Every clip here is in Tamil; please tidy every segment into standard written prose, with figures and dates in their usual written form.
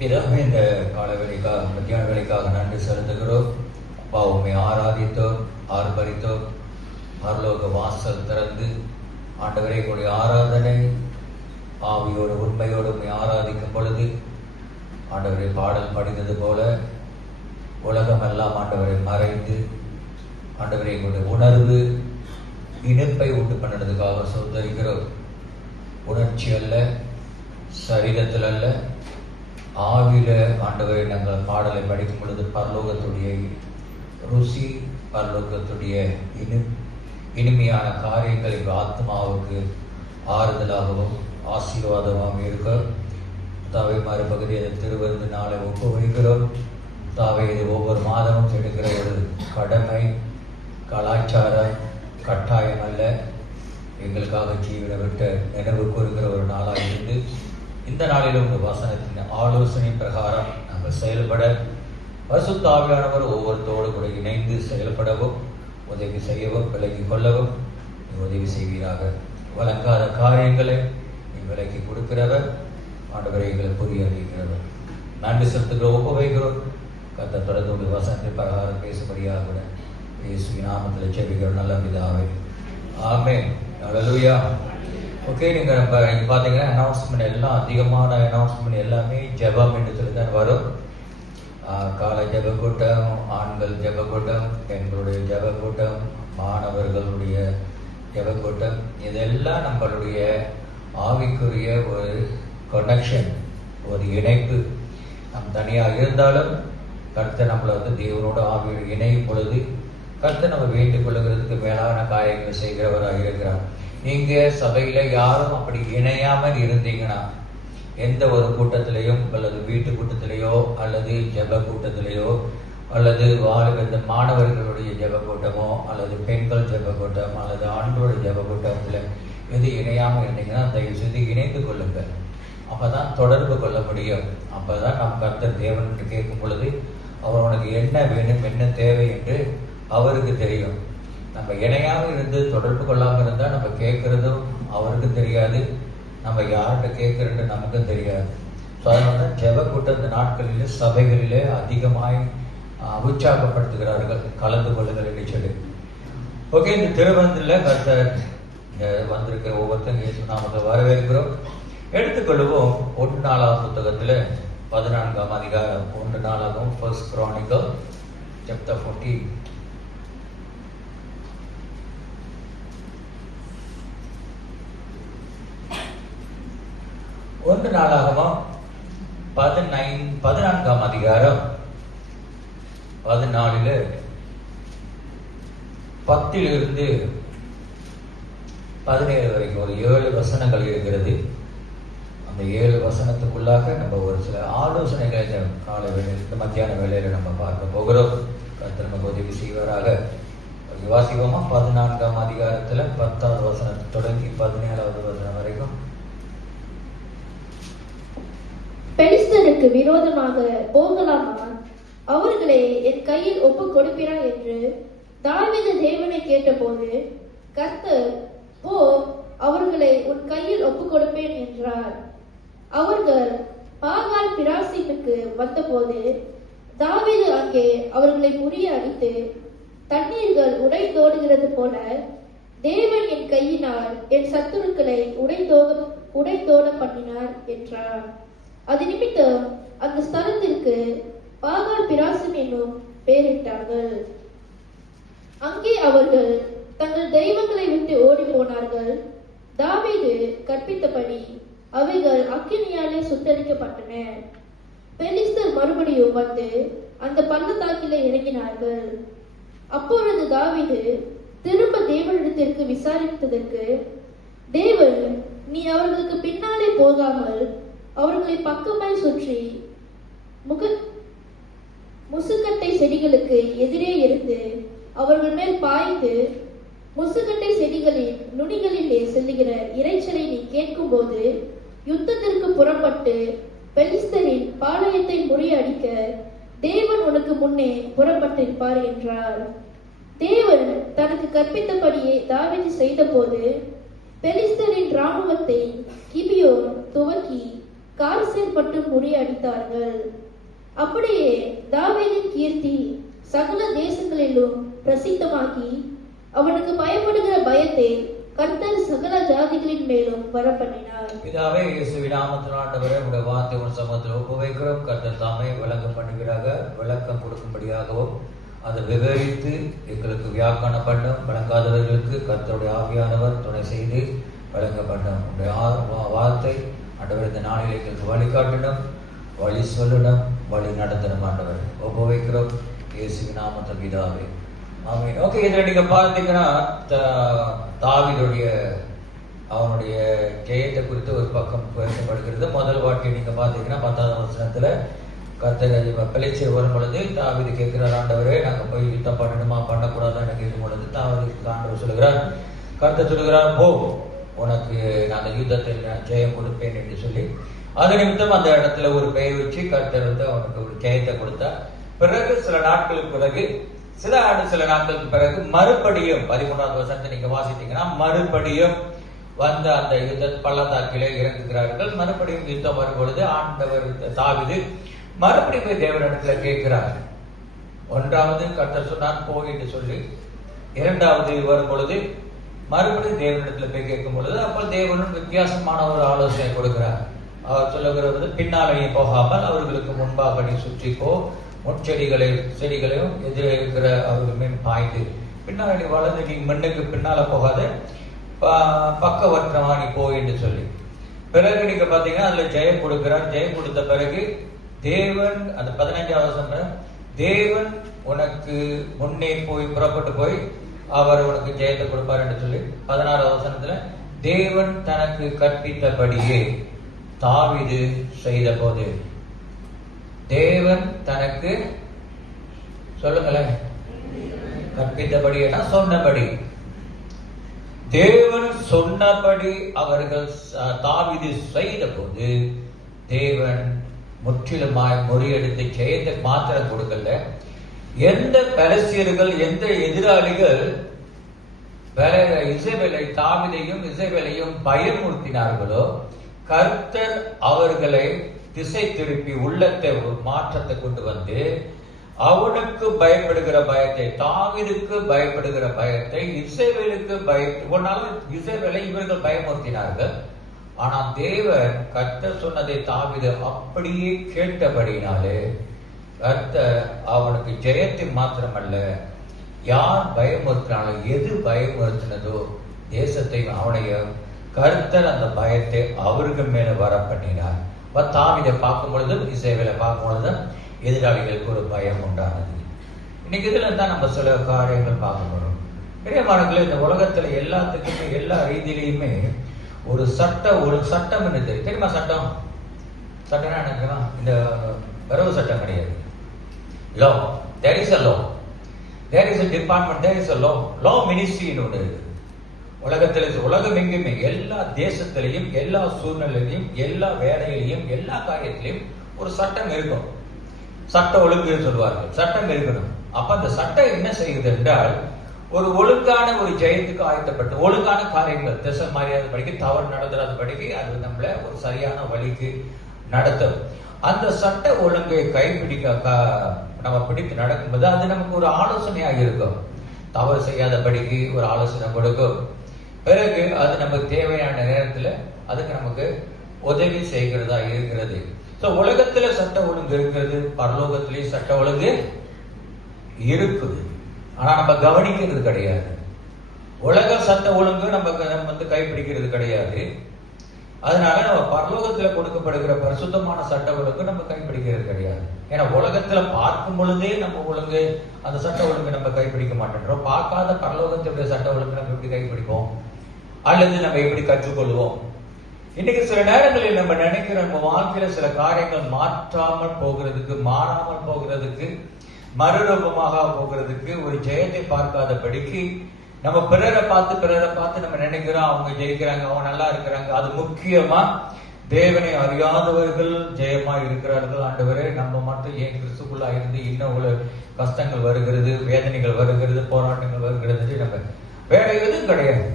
பிதாவே, இந்த காலவெளிக்காக மத்தியான வேலைக்காக நன்றி செலுத்துகிறோம். அப்பா, உண்மை ஆராதித்தோம், ஆர்ப்பரித்தோம். பரலோக வாசல் திறந்து ஆண்டவரை கூடிய ஆராதனை ஆவியோடு உண்மையோடு உண்மை ஆராதிக்கும் பொழுது ஆண்டவரை பாடல் படித்தது போல உலகமெல்லாம் ஆண்டவரை மறைந்து ஆண்டவரை கூடிய உணர்வு இணைப்பை உண்டு பண்ணினதுக்காக சோதரிக்கிறோம். உணர்ச்சி அல்ல, சரீரத்தில் அல்ல, ஆவில ஆண்டவரை நாங்கள் பாடலை படிக்கும் பொழுது பரலோகத்துடைய ருசி, பரலோகத்துடைய இனிமையான காரியங்கள் எங்கள் ஆத்மாவுக்கு ஆறுதலாகவும் ஆசீர்வாதமாகவும் இருக்க தாவை மறுபகுதி அதை திருவிருந்து நாளை ஒப்புவிக்கிறோம். தாவை இது ஒவ்வொரு மாதமும் எடுக்கிற ஒரு கடமை, கலாச்சாரம், கட்டாயம் அல்ல, எங்களுக்காக ஜீவனை விட்ட நினைவு கூறுகிற ஒரு நாளாக இருந்து இந்த நாளிலும் உங்கள் வசனத்தின் ஆலோசனை பிரகாரம் நாங்கள் செயல்பட பரிசுத்த ஆவியானவர் ஒவ்வொருத்தோடு கூட இணைந்து செயல்படவும் உதவி செய்யவும் விலகி கொள்ளவும் உதவி செய்வீராக. வழங்காத காரியங்களை நீ விலக்கி கொடுக்கிறவர், ஆண்டவரை எங்களை புரிய அறிகிறவர். நன்றி செலுத்துகிறோம், ஒப்புவைக்கிறோம். கர்த்தர் தொடர்ந்து உங்கள் வசனத்தை பிரகாரம் பேசும்படியாக இயேசுவின் நாமத்தில் ஜெபிக்கிறோம் நல்ல பிதாவே, ஆமென். ஹல்லேலூயா. ஓகே, நீங்கள் பார்த்தீங்கன்னா அனௌன்ஸ்மெண்ட் எல்லாம் அதிகமான அனௌன்ஸ்மெண்ட் எல்லாமே ஜெபம் என்று சொல்லி தான் வரும். காலை ஜெப கூட்டம், ஆண்கள் ஜெப கூட்டம், பெண்களுடைய ஜெப கூட்டம், மாணவர்களுடைய ஜெப கூட்டம், இதெல்லாம் நம்மளுடைய ஆவிக்குரிய ஒரு கனெக்ஷன், ஒரு இணைப்பு. நம் தனியாக இருந்தாலும் கர்த்தர் நம்மளை தேவனோட ஆவியோடு இணையும் பொழுது கர்த்தர் நம்ம வேண்டிக் கொள்ளுகிறதுக்கு மேலான காரியங்கள் செய்கிறவராக இருக்கிறார். நீங்க சபையில யாரும் அப்படி இணையாமல் இருந்தீங்கன்னா, எந்த ஒரு கூட்டத்திலையும் அல்லது வீட்டு கூட்டத்திலேயோ அல்லது ஜெப கூட்டத்திலேயோ அல்லது இந்த மாணவர்களுடைய ஜெப கூட்டமோ அல்லது பெண்கள் ஜெப கூட்டம் அல்லது ஆண்களோட ஜெப கூட்டத்தில் எது இணையாமல் இருந்தீங்கன்னா தயவு செய்து இணைந்து கொள்ளுங்கள். அப்பதான் தொடர்பு கொள்ள முடியும். அப்பதான் நாம் கர்த்தர் தேவன்கிட்ட கேட்கும் பொழுது அவர் உனக்கு என்ன வேணும், என்ன தேவை என்று அவருக்கு தெரியும். நம்ம இணையாமல் இருந்து தொடர்பு கொள்ளாமல் இருந்தால் நம்ம கேட்கறதும் அவருக்கு தெரியாது, நம்ம யார்கிட்ட கேட்கறது நமக்கும் தெரியாது. ஸோ அதனால தான் ஜெப கூட்டம் இந்த நாட்களிலே சபைகளிலே அதிகமாய் உற்சாகப்படுத்துகிறார்கள், கலந்து கொள்ளுங்கள் என்று சொல்லி. ஓகே, இந்த திருமணத்தில் கர்த்தர் வந்திருக்கிற ஒவ்வொருத்தரும் இயேசு நாமத்தை வரவேற்கிறோம். எடுத்துக்கொள்வோம் 1 நாளாகும் புத்தகத்தில் 14ஆம் அதிகாரம். 1 நாளாகும், First Chronicle chapter 14. 1 நாளாகமம் 14ஆம் அதிகாரம் 14 10 17 வரைக்கும் ஒரு 7 வசனங்கள் இருக்கிறது. அந்த 7 வசனத்துக்குள்ளாக நம்ம ஒரு சில ஆலோசனைகளை காலை வேளையில் மத்தியான வேளையில நம்ம பார்க்க போகிறோம். கர்த்தர் நமக்கு உதவி செய்வாராக. வாசிப்போமா? 14ஆம் அதிகாரத்துல 10வது வசனத்தை தொடங்கி 17வது வசனம் வரைக்கும். பெலிஸ்தருக்கு விரோதமாக போகலாமா? அவர்களை என் கையில் ஒப்பு கொடுப்பீரா என்று தாவீது தேவனை கேட்டபோது, கர்த்தர், போ, அவர்களை உன் கையில் ஒப்பு கொடுப்பேன் என்றார். அவர்கள் பாகால் பிராசீமுக்கு வந்தபோது தாவீது அங்கே அவர்களை முறியடித்து தண்ணீர்கள் உடைந்தோடுகிறது போல தேவன் என் கையினால் என் சத்துருக்களை உடைந்தோட பண்ணினார் என்றார். அது நிமித்தம் அந்த ஸ்தலத்திற்கு பாகால் பிராசிம் என்னும் பெயரிட்டார்கள். அங்கே அவர்கள் தங்கள் தெய்வங்களை விட்டு ஓடி போனார்கள். தாவீது கற்பித்தபடி அவைகள் அக்கினியாலே சுட்டரிக்கப்பட்டன. பெலிஸ்தர் மறுபடியும் வந்து அந்த பள்ளத்தாக்கிலே இறங்கினார்கள். அப்பொழுது தாவீது திரும்ப தேவனிடத்திற்கு விசாரித்ததற்கு, தேவன், நீ அவர்களுக்கு பின்னாலே போகாமல் அவர்களை பக்கமாய் சுற்றி முசுக்கட்டை செடிகளுக்கு எதிரே இருந்து அவர்கள் மேல் பாய்ந்து முசுக்கட்டை செடிகளின் நுனிகளிலே செல்லுகிற இறைச்சலை நீ கேட்கும் போது யுத்தத்திற்கு புறப்பட்டு பெலிஸ்தரின் பாளையத்தை முறியடிக்க தேவன் உனக்கு முன்னே புறப்பட்டிருப்பார் என்றார். தேவன் தனக்கு கற்பித்தபடியே தாவீது செய்த போது பெலிஸ்தரின் இராணுவத்தை கிபியோன் துவக்கி காரிசேர் பட்டு முறியடித்தார்கள். அப்படியே தாவீதின் கீர்த்தி சகல தேசங்களிலும் பிரசித்தமாகி அவனுக்கு பயப்படுகிற பயத்தை கர்த்தர் சகல ஜாதிகளின் மேலும் வரப்பண்ணினார். பிதாவே, இயேசுவின் நாமத்தில் ஆண்டவரே, உடைய வார்த்தை உன் சமூகத்தில் ஒப்புவைக்கிறோம். கர்த்தர் தாமே விளக்கம் பண்ணுகிறாக, விளக்கம் கொடுக்கும்படியாகவும் அதை விவரித்து எங்களுக்கு வியாக்கான பண்ணும். விளங்காதவர்களுக்கு கர்த்தருடைய ஆவியானவர் துணை செய்து விளங்க பண்ணும். உடைய வார்த்தை ஆண்டவர் இந்த நாளில் எங்களுக்கு வழிகாட்டணும், வழி சொல்லணும், வழி நடத்தணும். ஆண்டவர் ஒப்புவைக்கிறோம் இயேசுவின் நாமத்தில் பிதாவே, ஆமென். ஓகே, இதில் நீங்க பார்த்தீங்கன்னா தாவீதுடைய அவனுடைய ஜெயத்தை குறித்து ஒரு பக்கம் பேசப்படுகிறது. முதல் வாக்கியம் நீங்க பார்த்தீங்கன்னா 10வது வசனத்துல கர்த்தர் பலிச்சர் வரும் பொழுது தாவீது கேட்கிறார், ஆண்டவரே நாங்க போய் யுத்தம் பண்ணணுமா பண்ணக்கூடாதான்னு கேட்கும் பொழுது தாவீதுக்கு ஆண்டவர் சொல்லுகிறார், கர்த்தர் சொல்லுகிறார், போ, உனக்கு நான் யுத்தத்தில் ஜெயம் கொடுப்பேன் என்று சொல்லி அது நிமித்தம் அந்த இடத்துல ஒரு பெயர் வச்சு கர்த்தர் வந்து அவனுக்கு ஒரு ஜெயத்தை கொடுத்தார். பிறகு சில நாட்களுக்கு பிறகு சில நாட்களுக்கு பிறகு மறுபடியும் 13வது வசனத்தை நீங்க வாசித்தீங்கன்னா மறுபடியும் வந்த அந்த யுத்த பள்ளத்தாக்கிலே இறங்குகிறார்கள். மறுபடியும் யுத்தம் வரும் பொழுது ஆண்டவர் தாவீது மறுபடியும் போய் தேவனிடத்துல கேட்கிறார். ஒன்றாவது கர்த்தர் சொன்னார் போ என்று சொல்லி, இரண்டாவது வரும் பொழுது மறுபடியும் தேவனிடத்துல போய் கேட்கும் பொழுது அப்போ தேவனும் வித்தியாசமான ஒரு ஆலோசனை கொடுக்கிறார். அவர் சொல்லுகிறது, பின்னாலேயே போகாமல் அவர்களுக்கு முன்பாக நீ சுற்றிக்கோ, செடிகளையும் எதிரே இருக்கிற அவர்கள் மேல் பாய்ந்து பின்னால நீ வளர்ந்து நீ மண்ணுக்கு பின்னால போகாத பக்கவற்றமா நீ போ என்று சொல்லி பிறகு நீங்க பாத்தீங்கன்னா அதுல ஜெயம் கொடுக்கிறார். ஜெயம் கொடுத்த பிறகு தேவன் அந்த 15வது வசனம், தேவன் உனக்கு முன்னே போய் புறப்பட்டு போய் அவர் உனக்கு ஜெயத்தை கொடுப்பார் என்று சொல்லி 16வது வசனத்துல தேவன் தனக்கு கற்பித்தபடியே தாவீது செய்த போது, தேவன் தனக்கு சொல்லுங்களேன் கற்பித்தபடி சொன்னபடி, தேவன் சொன்னபடி அவர்கள் தாவீது செய்த போது தேவன் முற்றிலுமாய் முறியடித்து ஜெயத்தை மாத்திரம் கொடுக்கல. எந்த பெலிஸ்தியர்கள் எந்த எதிராளிகள் இசபேலை தாவீதையும் இசபேலையும் பயமுறுத்தினார்களோ கர்த்தர் அவர்களை திசை திருப்பி உள்ளத்தை மாற்றத்தை கொண்டு வந்து அவனுக்கு பயப்படுகிற பயத்தை, தாவீதுக்கு பயப்படுகிற பயத்தை இஸ்ரவேலுக்கு இஸ்ரவேலை இவர்கள் பயமுறுத்தினார்கள். ஆனால் தேவன் கர்த்தர் சொன்னதை தாவீது அப்படியே கேட்டபடினாலே கர்த்தர் அவனுக்கு ஜெயத்தை மாத்திரமல்ல, யார் பயமுறுத்தினாலும் எது பயமுறுத்தினதோ தேசத்தையும் அவனையும் கர்த்தர் அந்த பயத்தை அவர்கள் மேல வர பண்ணினார். தாவீதை பார்க்கும் பொழுது இஸ்ரவேலை பார்க்கும் பொழுது எதிராளிகளுக்கு ஒரு பயம் உண்டானது. இன்னைக்கு இதுல தான் நம்ம சில காரியங்கள் பார்க்க போறோம். பெரியமானங்களே, இந்த உலகத்துல எல்லாத்துக்குமே எல்லா ரீதியிலையுமே ஒரு சட்டம் என்ன தெரியுமா? சட்டம் என்ன தெரியுமா? இந்த வரவு சட்டம் கிடையாது. Law, there is a law, there is a department, there is a law, law மினிஸ்ட்ரின்னு ஒன்று இருக்கு. உலகம் எங்குமே எல்லா தேசத்திலையும் எல்லா சூழ்நிலையிலையும் எல்லா வேலையிலையும் எல்லா காரியத்திலையும் ஒரு சட்டம் இருக்கும். சட்ட ஒழுங்கு சொல்வார்கள், சட்டம் இருக்கணும். அப்ப அந்த சட்டம் என்ன செய்யுது என்றால் ஒரு ஒழுங்கான ஒரு ஜெயத்துக்கு ஆயத்தப்பட்டு ஒழுங்கான காரியங்கள் திசை மாறியாத படிக்க தவறு நடந்துடாத படிக்க அது நம்மள ஒரு சரியான வழிக்கு நடத்தும். அந்த சட்ட ஒழுங்கை நம்ம பிடித்து நடக்கும்போது அது நமக்கு ஒரு ஆலோசனையாக இருக்கும். தவறு செய்யாத படிக்கு ஒரு ஆலோசனை கொடுக்கும். பிறகு அது நமக்கு தேவையான நேரத்துல அதுக்கு நமக்கு உதவி செய்கிறதா இருக்கிறது. உலகத்துல சட்ட ஒழுங்கு இருக்கிறது, பரலோகத்திலேயே சட்ட ஒழுங்கு இருக்குது. ஆனா நம்ம கவனிக்கிறது கிடையாது. உலக சட்ட ஒழுங்கு நம்ம வந்து கைப்பிடிக்கிறது கிடையாது. அதனால நம்ம பரலோகத்துல கொடுக்கப்படுகிற பரிசுத்தமான சட்ட ஒழுங்கு நம்ம கைப்பிடிக்கிறது கிடையாது. ஏன்னா உலகத்துல பார்க்கும் பொழுதே நம்ம ஒழுங்கு அந்த சட்ட ஒழுங்கு நம்ம கைப்பிடிக்க மாட்டேன்றோம். பார்க்காத பரலோகத்தினுடைய சட்ட ஒழுங்கு நம்ம எப்படி கைப்பிடிப்போம் அல்லது நம்ம எப்படி கற்றுக்கொள்வோம்? இன்னைக்கு சில நேரங்களில் நம்ம நினைக்கிற நம்ம வாழ்க்கையில சில காரியங்கள் மாறாமல் போகிறதுக்கு மறுரூபமாக போகிறதுக்கு ஒரு ஜெயத்தை பார்க்காதபடிக்கு நம்ம பிறரை பார்த்து நம்ம நினைக்கிறோம் அவங்க ஜெயிக்கிறாங்க, அவங்க நல்லா இருக்கிறாங்க. அது முக்கியமா தேவனை அறியாதவர்கள் ஜெயமா இருக்கிறார்கள். ஆண்டவரே, நம்ம மட்டும் ஏன் கிறிஸ்துக்குள்ளா இருந்து இன்னும் கஷ்டங்கள் வருகிறது, வேதனைகள் வருகிறது, போராட்டங்கள் வருகிறது, நம்ம வேற எதுவும் கிடையாது.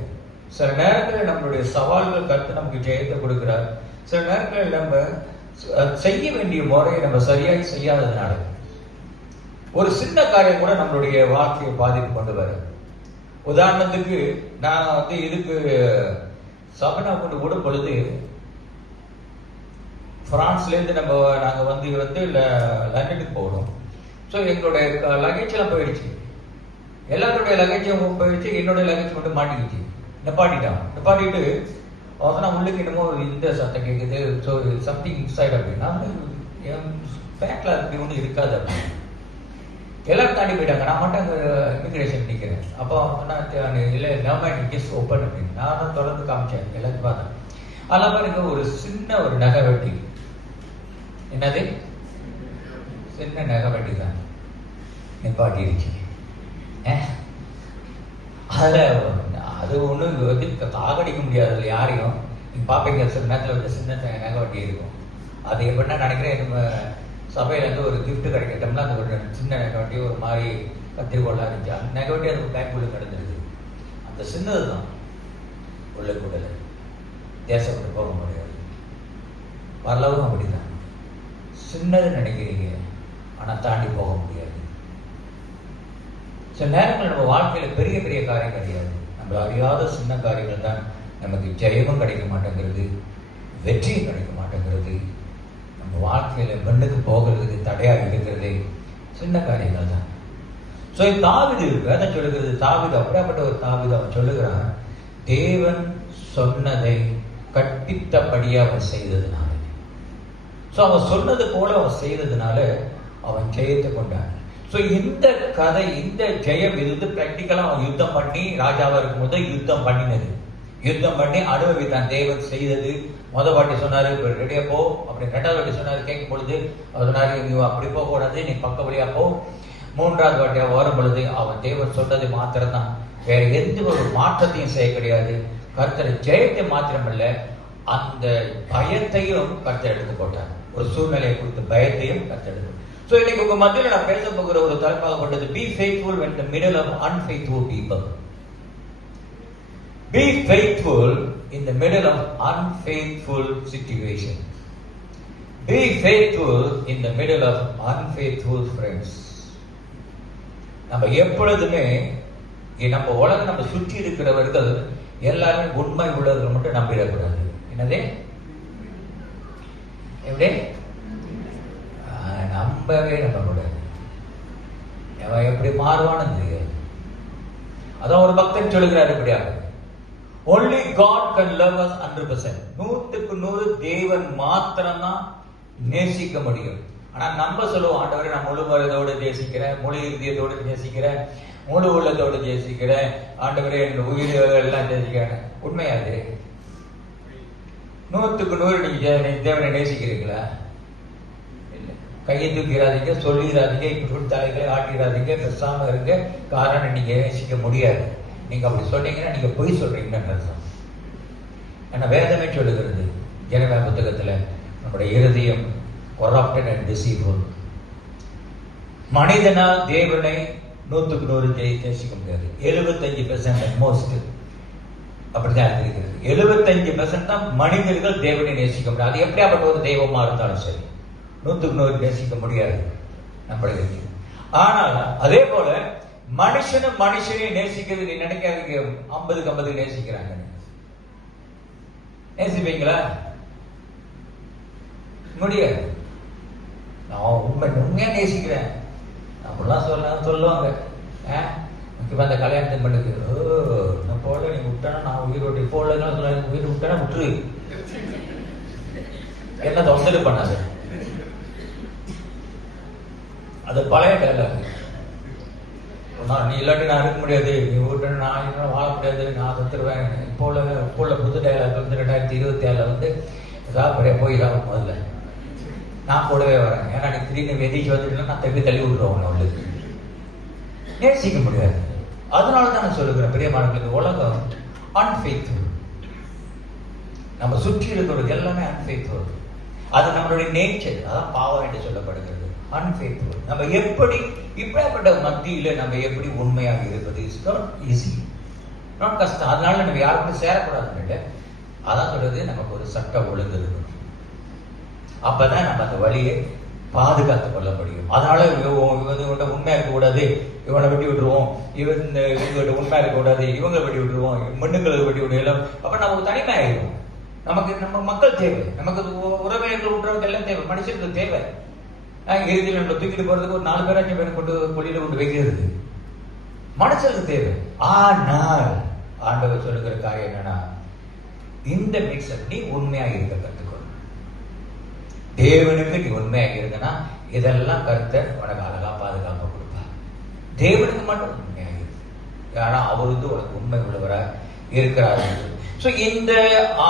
சில நேரங்களில் நம்மளுடைய சவால்கள் கருத்து நமக்கு ஜெயத்தை கொடுக்கிறார். சில நேரங்களில் நம்ம செய்ய வேண்டிய முறையை நம்ம சரியாக செய்யாததுனால ஒரு சின்ன காரியம் கூட நம்மளுடைய வாழ்க்கையை பாதிப்பு கொண்டு வரும். உதாரணத்துக்கு நான் வந்து இதுக்கு சபனா கொண்டு விடும் பொழுது பிரான்ஸ்லேருந்து நாங்கள் வந்து லண்டனுக்கு போகணும். ஸோ எங்களுடைய லக்கேஜ் எல்லாம் போயிடுச்சு. எல்லாருடைய லக்கேஜும் போயிடுச்சு. என்னுடைய லக்கேஜ் மட்டும் மாட்டிக்கிச்சு. நிப்பாட்டிட்டு அவன் உள்ளுக்கு என்னமோ ஒரு இந்த சத்தம் கேட்குது. ஸோ சம்திங் இன்சைட் அப்படின்னா என் பேக்கில் அப்படி ஒன்றும் இருக்காது அப்படின்னு எல்லாரும் தாண்டி போயிட்டாங்க. நான் மட்டும் அங்கே இமிகிரேஷன் நிற்கிறேன். அப்போ நான் இல்லை நவமைண்ட் ஜஸ்ட் ஓப்பன் அப்படின்னு நான் தொடர்ந்து காமிச்சேன். எல்லாத்தையும் பார்த்தேன். அதெல்லாம் பாருங்க, ஒரு சின்ன ஒரு நகை வெட்டி. என்னது? சின்ன நகை வெட்டி தான் நிப்பாட்டிடுச்சு. அது ஒன்றும் வந்து தாகடிக்க முடியாது. அதில் யாரையும் நீங்கள் பார்ப்பீங்க, சில நேரத்தில் வந்து சின்ன நகை வட்டி இருக்கும். அது எப்படின்னா நினைக்கிறேன், நம்ம சபையிலேருந்து ஒரு கிஃப்ட் கிடைக்கட்டோம்னா அந்த ஒரு சின்ன நகை வட்டி ஒரு மாதிரி கத்திரிக்கோளாக இருந்துச்சு. அந்த நகை வட்டி அது பேங்க்குள்ளே கிடந்துருது. அந்த சின்னது தான் உள்ள கூட தேசம் விட்டு போக முடியாது. வரலவும் அப்படிதான். சின்னது நினைக்கிறீங்க, ஆனால் தாண்டி போக முடியாது. சில நேரங்கள் நம்ம வாழ்க்கையில் பெரிய பெரிய காரியம் கிடையாது, நம்ம அறியாத சின்ன காரியங்கள் தான் நமக்கு ஜெயமும் கிடைக்க மாட்டேங்கிறது, வெற்றியும் கிடைக்க மாட்டேங்கிறது. நம்ம வாழ்க்கையில் மண்ணுக்கு போகிறதுக்கு தடையாக இருக்கிறது சின்ன காரியங்கள் தான். ஸோ தாவீது வேதம் சொல்லுகிறது, தாவீது அப்படியாப்பட்ட ஒரு தாவீது அவன் சொல்லுகிறான், தேவன் சொன்னதை கற்பித்தபடியே அவன் செய்ததுனால. ஸோ அவன் சொன்னது போல அவன் செய்ததுனால அவன் ஜெயத்தை கொண்டான். ஸோ இந்த கதை, இந்த ஜெயம் இது பிராக்டிக்கலா அவன் யுத்தம் பண்ணி ராஜாவா இருக்கும் போது யுத்தம் பண்ணினது. யுத்தம் பண்ணி அனுபவித்தான். தேவன் செய்தது. முதல் வாட்டி சொன்னாரு ரெடியா போ அப்படின்னு. ரெண்டாவது வாட்டி சொன்னாரு கேட்கும் பொழுது அவர் சொன்னாரு நீ அப்படி போக கூடாது, நீ பக்க வழியா போ. மூன்றாவது வாட்டியா வரும் பொழுது அவன் தேவன் சொன்னது மாத்திரம்தான், வேற எந்த ஒரு மாற்றத்தையும் செய்ய கிடையாது. கர்த்தர் ஜெயத்தை மாத்திரமல்ல, அந்த பயத்தையும் கர்த்தர் எடுத்து போட்டார். ஒரு சூழ்நிலையை கொடுத்து பயத்தையும் கர்த்தர் எடுத்து. ஸோ இன்னைக்கு உங்க மத்தியில் நான் பேச போகிற ஒரு தலைப்பாகப்பட்டது, be faithful when the middle of unfaithful people. Be faithful in the middle of unfaithful situation. Be faithful in the middle of unfaithful friends. நம்ம எப்பொழுதுமே நம்ம உலகம் நம்ம சுற்றி இருக்கிறவர்கள் எல்லாருமே உண்மை உள்ளவர்கள் மட்டும் நம்பிடக்கூடாது. என்னதே எப்படி நம்பவே நம்பக்கூடாது. அவன் எப்படி மாறுவான்னு தெரியாது. அதான் ஒரு பக்தன் சொல்லுகிறார் இப்படியாக, only God can love us 100%. 100% தேவன் மாத்திரம்தான் நேசிக்க முடியும். ஆனா நம்ம சொல்லுவோம், ஆண்டவரே நான் முழு மனதோடு நேசிக்கிறேன், முழு இதயத்தோடு நேசிக்கிறேன், முழு உள்ளத்தோடு நேசிக்கிறேன், ஆண்டவரே என் உயிர் எல்லாம் நேசிக்கிறேன். உண்மையாது? 100% நீங்க தேவனை நேசிக்கிறீங்களா? கையை தூக்கிறாதீங்க, சொல்லிடாதீங்க, இப்படி தலைகளை ஆட்டிடாதீங்க, பெருசாம இருங்க. காரணம் நீங்க நேசிக்க முடியாது. நீங்க அப்படி சொன்னீங்கன்னா நீங்க பொய் சொல்றீங்கன்னு அர்த்தம். ஏன்னா வேதமே சொல்லுகிறது எரேமியா புத்தகத்துல, நம்முடைய இருதயம் corrupted and deceitful. மனிதனா தேவனை 100% நேசிக்க முடியாது. 75% மோஸ்ட் அப்படிதான் இருக்கிறது. 75% தான் மனிதர்கள் தேவனை நேசிக்க முடியாது. அது எப்படியாப்பட்ட ஒரு தெய்வமா இருந்தாலும் சரி 100% நேசிக்க முடியாது நம்மளுக்கு. ஆனால் அதே போல மனுஷனும் மனுஷனையும் நேசிக்கிறது நீ நினைக்காதீங்க 50-50 நேசிக்கிறாங்க. நேசிப்பீங்களா? முடியாது. நான் உண்மையா நேசிக்கிறேன் அப்படிலாம் சொல்லுவாங்க. முக்கியமா அந்த கல்யாணத்தின் பண்ணுக்கு நான் போல நீ விட்டானா நான் உயிரோடு போல உயிர் விட்டானா விட்டுரு, என்ன தொந்தரவு பண்ணாது. அது பழைய டைலாக். நீ இல்லாட்டி நான் இருக்க முடியாது, நீ விட்டு நான் வாழ முடியாது, நான் தத்துருவேன். இப்போ உள்ள புது டைலாக் வந்து 2027 வந்து போயிடாம முதல்ல நான் கூடவே வரேன். ஏன்னா நீ திடீர்னு வெதிச்சு வந்துட்டு நான் தள்ளி விட்டுருவோம். அவளுக்கு நேசிக்க முடியாது. அதனால தான் நான் சொல்லுகிறேன் பிரியமானவர்களுக்கு, உலகம் அன்ஃபெய்த்ஃபுல். நம்ம சுற்றி இருக்கிறது எல்லாமே அன்ஃபெய்த்ஃபுல். அது நம்மளுடைய நேச்சர். அதான் பாவம் என்று சொல்லப்படுகிறது. அன்ஃபெய்த்ஃபுல். நம்ம எப்படி இப்படிப்பட்ட மத்தியில நம்ம எப்படி உண்மையாக இருப்பது இஸ் நாட் ஈஸி, நாட் கஷ்டம். அதனால நம்ம யாருக்கும் சேரக்கூடாதுன்னு அதான் சொல்றது, நமக்கு ஒரு சட்ட ஒழுங்கு இருக்கணும். அப்பதான் நம்ம அந்த வழியை பாதுகாத்துக் கொள்ள முடியும். அதனால இவன்கிட்ட உண்மையா இருக்க கூடாது, இவனை வெட்டி விட்டுருவோம், இவங்கிட்ட உண்மையா இருக்க கூடாது, இவங்க வெட்டி விட்டுருவோம், மின்னுங்களுக்கு வெட்டி விட்டுருவோம். அப்ப நமக்கு தனிமை ஆயிடும். நம்ம மக்கள் தேவை, நமக்கு உறவினர்கள் விட்டுறவங்க எல்லாம் தேவை, மனுஷனுக்கு தேவை. இறுதியில் நம்ம தூக்கிட்டு போறதுக்கு ஒரு 4 பேர் 5 பேர் கொண்டு கொள்ளியில கொண்டு வைக்கிறது மனுஷனுக்கு தேவை. ஆனால் ஆண்டவர் சொல்லுகிற காரியம் என்னன்னா, இந்த மிக்சர் நீ உண்மையாக இருக்க கற்றுக்கொள். தேவனுக்கு நீ உண்மையாக இருந்தனா இதெல்லாம் கருத்தை உனக்கு அழகா பாதுகாப்பு கொடுப்பார். தேவனுக்கு மட்டும் உண்மையாக இருக்கு, ஆனா அவருக்கு உனக்கு உண்மை உள்ளவராக இருக்கிறார். சோ இந்த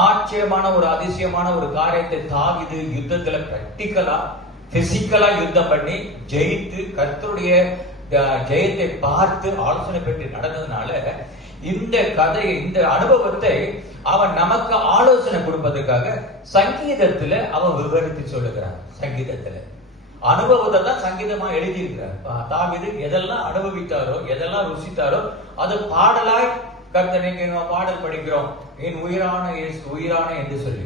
ஆச்சரியமான ஒரு அதிசயமான ஒரு காரியத்தை தாவீது யுத்தத்துல பிராக்டிக்கலா பிசிக்கலா யுத்தம் பண்ணி ஜெயித்து கர்த்தருடைய ஜெயத்தை பார்த்து ஆலோசனை பெற்று நடந்ததுனால இந்த கதையை, இந்த அனுபவத்தை அவன் நமக்கு ஆலோசனை கொடுப்பதற்காக சங்கீதத்துல அவன் விவரித்து சொல்லுகிறான். சங்கீதத்துல அனுபவத்தை தான் சங்கீதமா எழுதியிருக்கிறார். தாவீது எதெல்லாம் அனுபவித்தாரோ, எதெல்லாம் ருசித்தாரோ அது பாடலாய் கர்த்தனை பாடல் படிக்கிறோம். என் உயிரான இயேசு உயிரான என்று சொல்லி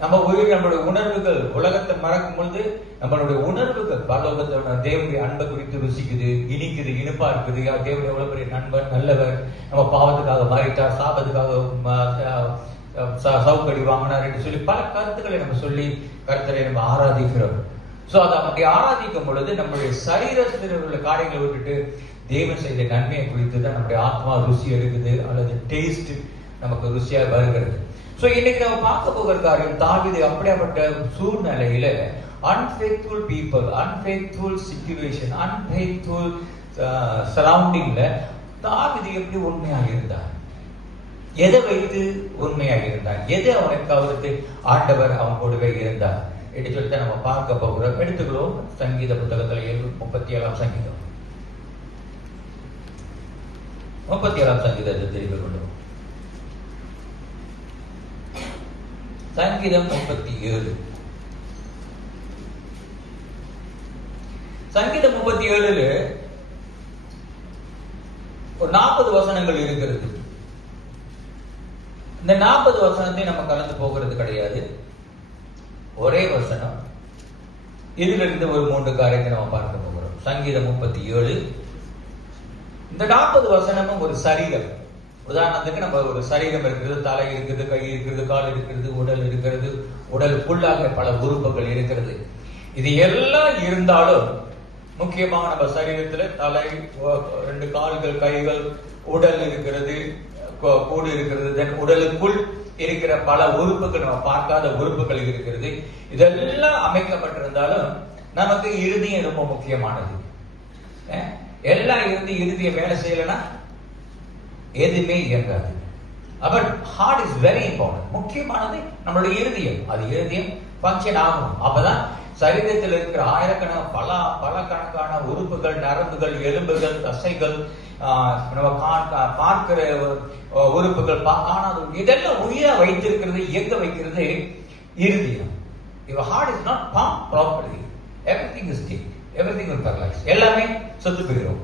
நம்ம உயிர், நம்மளுடைய உணர்வுகள் உலகத்தை மறக்கும் பொழுது நம்மளுடைய உணர்வுகள் பரலோகத்தோட தேவனுடைய அன்பை குறித்து ருசிக்குது, இனிக்குது, இனிப்பா இருக்குது. தேவனுடைய எவ்வளவு பெரிய நண்பர், நல்லவர், நம்ம பாவத்துக்காக மாறிட்டார், சாபத்துக்காக சவுக்கடி வாங்கினார் என்று சொல்லி பல கருத்துக்களை நம்ம சொல்லி கர்த்தரை நம்ம ஆராதிக்கிறோம். சோ அதை அப்படி ஆராதிக்கும் பொழுது நம்மளுடைய சரீரத்தில் உள்ள காரியங்களை விட்டுட்டு தேவன் செய்த நன்மையை குறித்து தான் நம்முடைய ஆத்மா ருசி எடுக்குது, அல்லது டேஸ்ட் நமக்கு ருசியா வருகிறது. சோ இன்னைக்கு நம்ம பார்க்க போகிற காரியம், தாவீது அப்படியாப்பட்ட சூழ்நிலையில unfaithful people, unfaithful situation, unfaithful சரௌண்டிங்ல தாவீது எப்படி உண்மையாக இருந்தார், எதை வைத்து உண்மையாக இருந்தார், எதை அவனுக்கு ஆண்டவர் அவன் கூடவே இருந்தார் என்று சொல்லிட்டு நம்ம பார்க்க போகிறோம். எடுத்துக்கிறோம் சங்கீத புத்தகத்துல 37ஆம் சங்கீதம், 37ஆம் சங்கீதத்தை தெரிந்து கொள்ளும். சங்கீதம் 37. சங்கீதம் 37 ஒரு 40 வசனங்கள் இருக்கிறது. இந்த 40 வசனத்தை நம்ம கலந்து போகிறது கிடையாது. ஒரே வசனம், இதுல இருந்து ஒரு 3 காரியத்தை நம்ம பார்க்க போகிறோம். சங்கீதம் 37. இந்த 40 வசனமும் ஒரு சரீரம். உதாரணத்துக்கு நம்ம ஒரு சரீரம் இருக்கிறது, தலை இருக்குது, கை இருக்கிறது, கால் இருக்கிறது, உடல் இருக்கிறது, உடலுக்குள்ளாக பல உறுப்புகள் இருக்கிறது. இது எல்லாம் இருந்தாலும் முக்கியமாக நம்ம சரீரத்துல தலை, 2 கால்கள், கைகள், உடல் இருக்கிறது, கூடு இருக்கிறது, தென் உடலுக்குள் இருக்கிற பல உறுப்புகள், நம்ம பார்க்காத உறுப்புகள் இருக்கிறது. இதெல்லாம் அமைக்கப்பட்டிருந்தாலும் நமக்கு இறுதியம் ரொம்ப முக்கியமானது. எல்லாம் இறுதியம் வேலை செய்யலன்னா எதுவுமே இயங்காது. அப்ப ஹார்ட் இஸ் வெரி இம்பார்ட்டன்ட். முக்கியமானது நம்மளுடைய இருதயம். அது இருதயம் ஃபங்க்ஷன் ஆகும். அப்பதான் சரீரத்தில் இருக்கிற பல கணக்கான உறுப்புகள், நரம்புகள், எலும்புகள், தசைகள், நம்ம பார்க்கிற உறுப்புகள், காணாத, இதெல்லாம் உயிரா வைத்திருக்கிறது, இயங்க வைக்கிறது இருதயம். If heart is not pumped properly, everything is dead, everything will paralyze. எல்லாமே செத்து போயிடும்.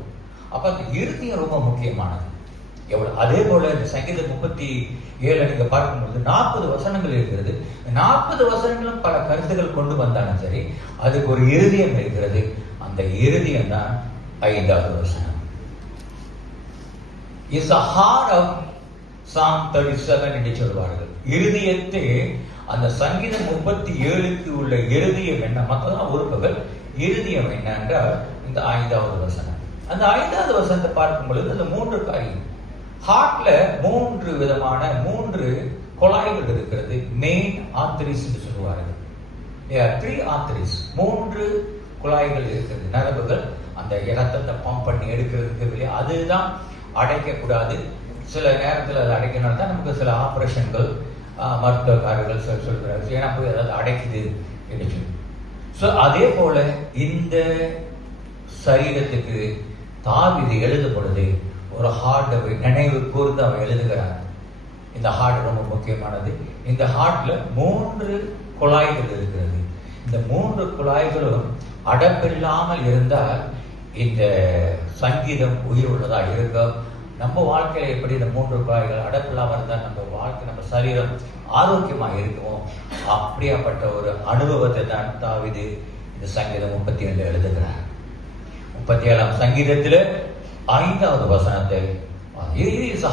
அப்ப அந்த இருதயம் ரொம்ப முக்கியமானது. அதே போல இந்த சங்கீதம் 37 நீங்க பார்க்கும்போது 40 வசனங்கள் இருக்கிறது. 40 வசனங்களும் பல கருத்துக்கள் கொண்டு வந்தாலும் சரி, அதுக்கு ஒரு இருதயம் இருக்கிறது. அந்த இருதயம் தான் 5வது வசனம். Is the heart of Psalm 37 என்று சொல்வார்கள். இருதயத்தை, அந்த சங்கீதம் 37க்கு உள்ள இருதயம் என்ன, மற்றதான் உறுப்புகள், இருதயம் என்ன என்றால் இந்த 5வது வசனம். அந்த 5வது வசனத்தை பார்க்கும் பொழுது அந்த 3 காரியம். ஹார்ட்ல 3 விதமான 3 குழாய்கள் இருக்கிறது. மெயின் ஆர்டரிஸ் என்று சொல்லுவார்கள். 3 ஆர்டரிஸ், 3 குழாய்கள் இருக்கிறது. நரம்புகள் அந்த இரத்தத்தை பம்ப் பண்ணி எடுக்கிறதுக்கு அதுதான் அடைக்கக்கூடாது. சில நேரத்தில் அது அடைக்கணும் தான் நமக்கு சில ஆபரேஷன்கள் மருத்துவக்காரர்கள் சொல்கிறார்கள், ஏன்னா போய் அதாவது அடைக்குது என்று சொல்லி. ஸோ அதே போல இந்த சரீரத்துக்கு தாவீது எழுதும் பொழுது ஒரு ஹார்ட் நினைவு கூர்ந்து அவன் எழுதுகிறார். இந்த ஹார்ட் ரொம்ப முக்கியமானது. இந்த ஹார்ட்ல 3 குழாய்கள் இருக்கிறது. இந்த 3 குழாய்களும் அடப்பில்லாமல் இருந்தால் இந்த சங்கீதம் உயிர் உள்ளதா இருக்க நம்ம வாழ்க்கையில எப்படி இந்த 3 குழாய்கள் அடப்பில்லாம இருந்தால் நம்ம வாழ்க்கை, நம்ம சரீரம் ஆரோக்கியமாக இருக்கும். அப்படியாப்பட்ட ஒரு அனுபவத்தை தான் தாவீது இந்த சங்கீதம் 37 எழுதுகிறார். 37ஆம் சங்கீதத்தில் 5வது வசனத்தை, it is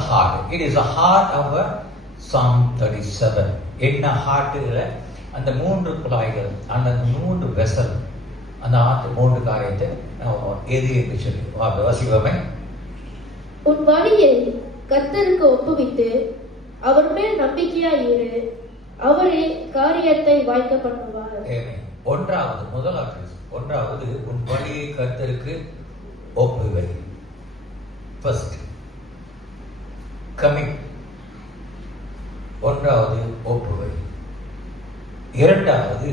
a heart of a Psalm 37. என்ன ஹார்ட்ல அந்த 3 குழாய்கள், அந்த 3 வெசல், அந்த 3 காரியத்தை எது என்று சொல்லி வாசிப்போமே. உன் வழியை கர்த்தருக்கு ஒப்புவித்து அவர் மேல் நம்பிக்கையாய் இரு, அவரே காரியத்தை வாய்க்க பண்ணுவார். ஒன்றாவது உன் வழியை கர்த்தருக்கு ஒப்புவை. First commit. ஒன்றாவது ஒப்புவை. இரண்டாவது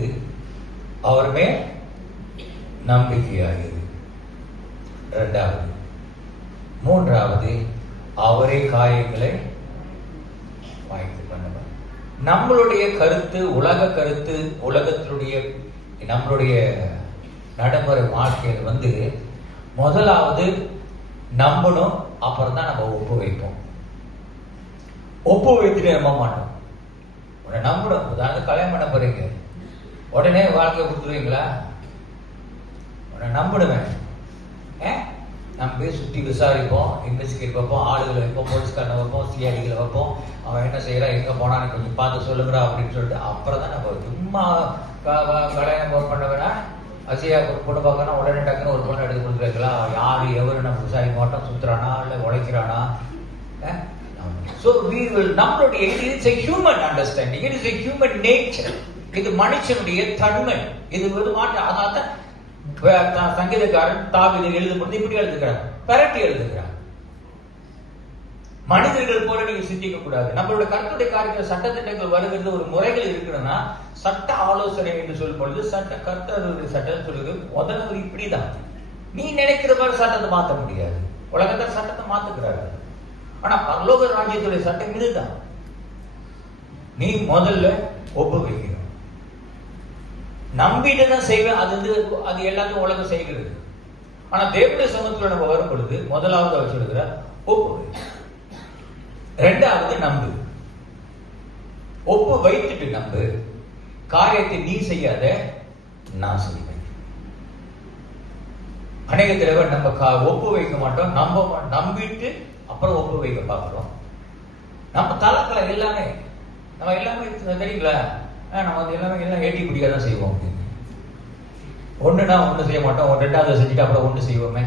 அவர் மேல் நம்பிக்கையாயிரு. இரண்டாவது. மூன்றாவது அவரே காரியங்களை வாய்ப்பு பண்ணுவார். நம்மளுடைய கருத்து, உலக கருத்து, உலகத்தினுடைய நம்மளுடைய நடைமுறை வாழ்க்கையில் முதலாவது நம்பணும், அப்புறம் தான் நம்ம ஒப்பு வைப்போம். ஒப்பு வைத்துட்டு நம்ப மாட்டோம். உன்னை நம்பணும். உதாரணத்துக்கு கல்யாணம் பண்ண போறீங்க, உடனே வாழ்க்கை கொடுத்துருவீங்களா? உன்னை நம்பிடுவேன். நம்ம போய் சுற்றி விசாரிப்போம், இன்வெஸ்டிகேட் வைப்போம், ஆளுகளை வைப்போம், போலீஸ்காரனை வைப்போம், சிஐடிகளை வைப்போம். அவன் என்ன செய்யறான், எங்க போனான்னு கொஞ்சம் பார்த்து சொல்லுங்கடா அப்படின்னு சொல்லிட்டு அப்புறம் தான் நம்ம சும்மா கல்யாணம் பண்ண வேணா அசையா பொண்ணு பார்க்கணும், உடனே டக்குன்னு ஒரு பொண்ணு எடுத்து கொடுத்துருக்கலாம். யாரு எவரு நம்ம விசாரிக்க மாட்டோம். சுத்துறானா இல்லை உழைக்கிறானா? So we will, நம்மளுடைய it is a human understanding, it is a human nature. இது மனுஷனுடைய தன்மை. இது ஒரு மாற்றம். அதனால்தான் சங்கீதக்காரன் தாவீது எழுதும்போது இப்படி எழுதுகிறார், பரட்டி எழுதுகிறார். மனிதர்கள் போல நீங்க சிந்திக்க கூடாது. நம்மளுடைய கருத்துடைய காரியங்கள், சட்டத்திட்டங்கள் வருகிறது, ஒரு முறைகள் இருக்கணும்னா சட்ட ஆலோசனை என்று சொல்லும் பொழுது கர்த்தருடைய சட்டம் சொல்லுது. முதல்ல இப்படிதான் நீ நினைக்கிற மாதிரி சட்டத்தை மாற்ற முடியாது. உலகத்தில் சட்டத்தை மாத்துக்கிறார்கள். ஆனா பரலோக ராஜ்யத்துடைய சட்டம் இதுதான். நீ முதல்ல ஒப்பு வைக்கணும். நம்பிட்டு தான் செய்வேன். அது எல்லாத்தையும் உலகம் செய்கிறது. ஆனா தேவனுடைய சமூகத்துல நம்ம வரும் பொழுது முதலாவது அவர் சொல்லுகிறார் ஒப்பு வை. இரண்டாவது நம்பு. ஒப்பு வைத்துட்டு நம்பு. காரியத்தை நீ செய்யாத, நான் செய்வேன். அநேக தடவை நம்ம ஒப்பு வைக்க மாட்டோம், நம்பிட்டு அப்புறம் ஒப்பு வைக்க பார்க்கிறோம். நம்ம தலக்கலை எல்லாமே நம்ம எல்லாமே தெரியுங்களா, நம்ம எல்லாமே எல்லாம் ஏட்டி பிடிக்க தான் செய்வோம். ஒண்ணுனா ஒண்ணு செய்ய மாட்டோம், ரெண்டாவது செஞ்சுட்டு அப்புறம் ஒண்ணு செய்வோமே,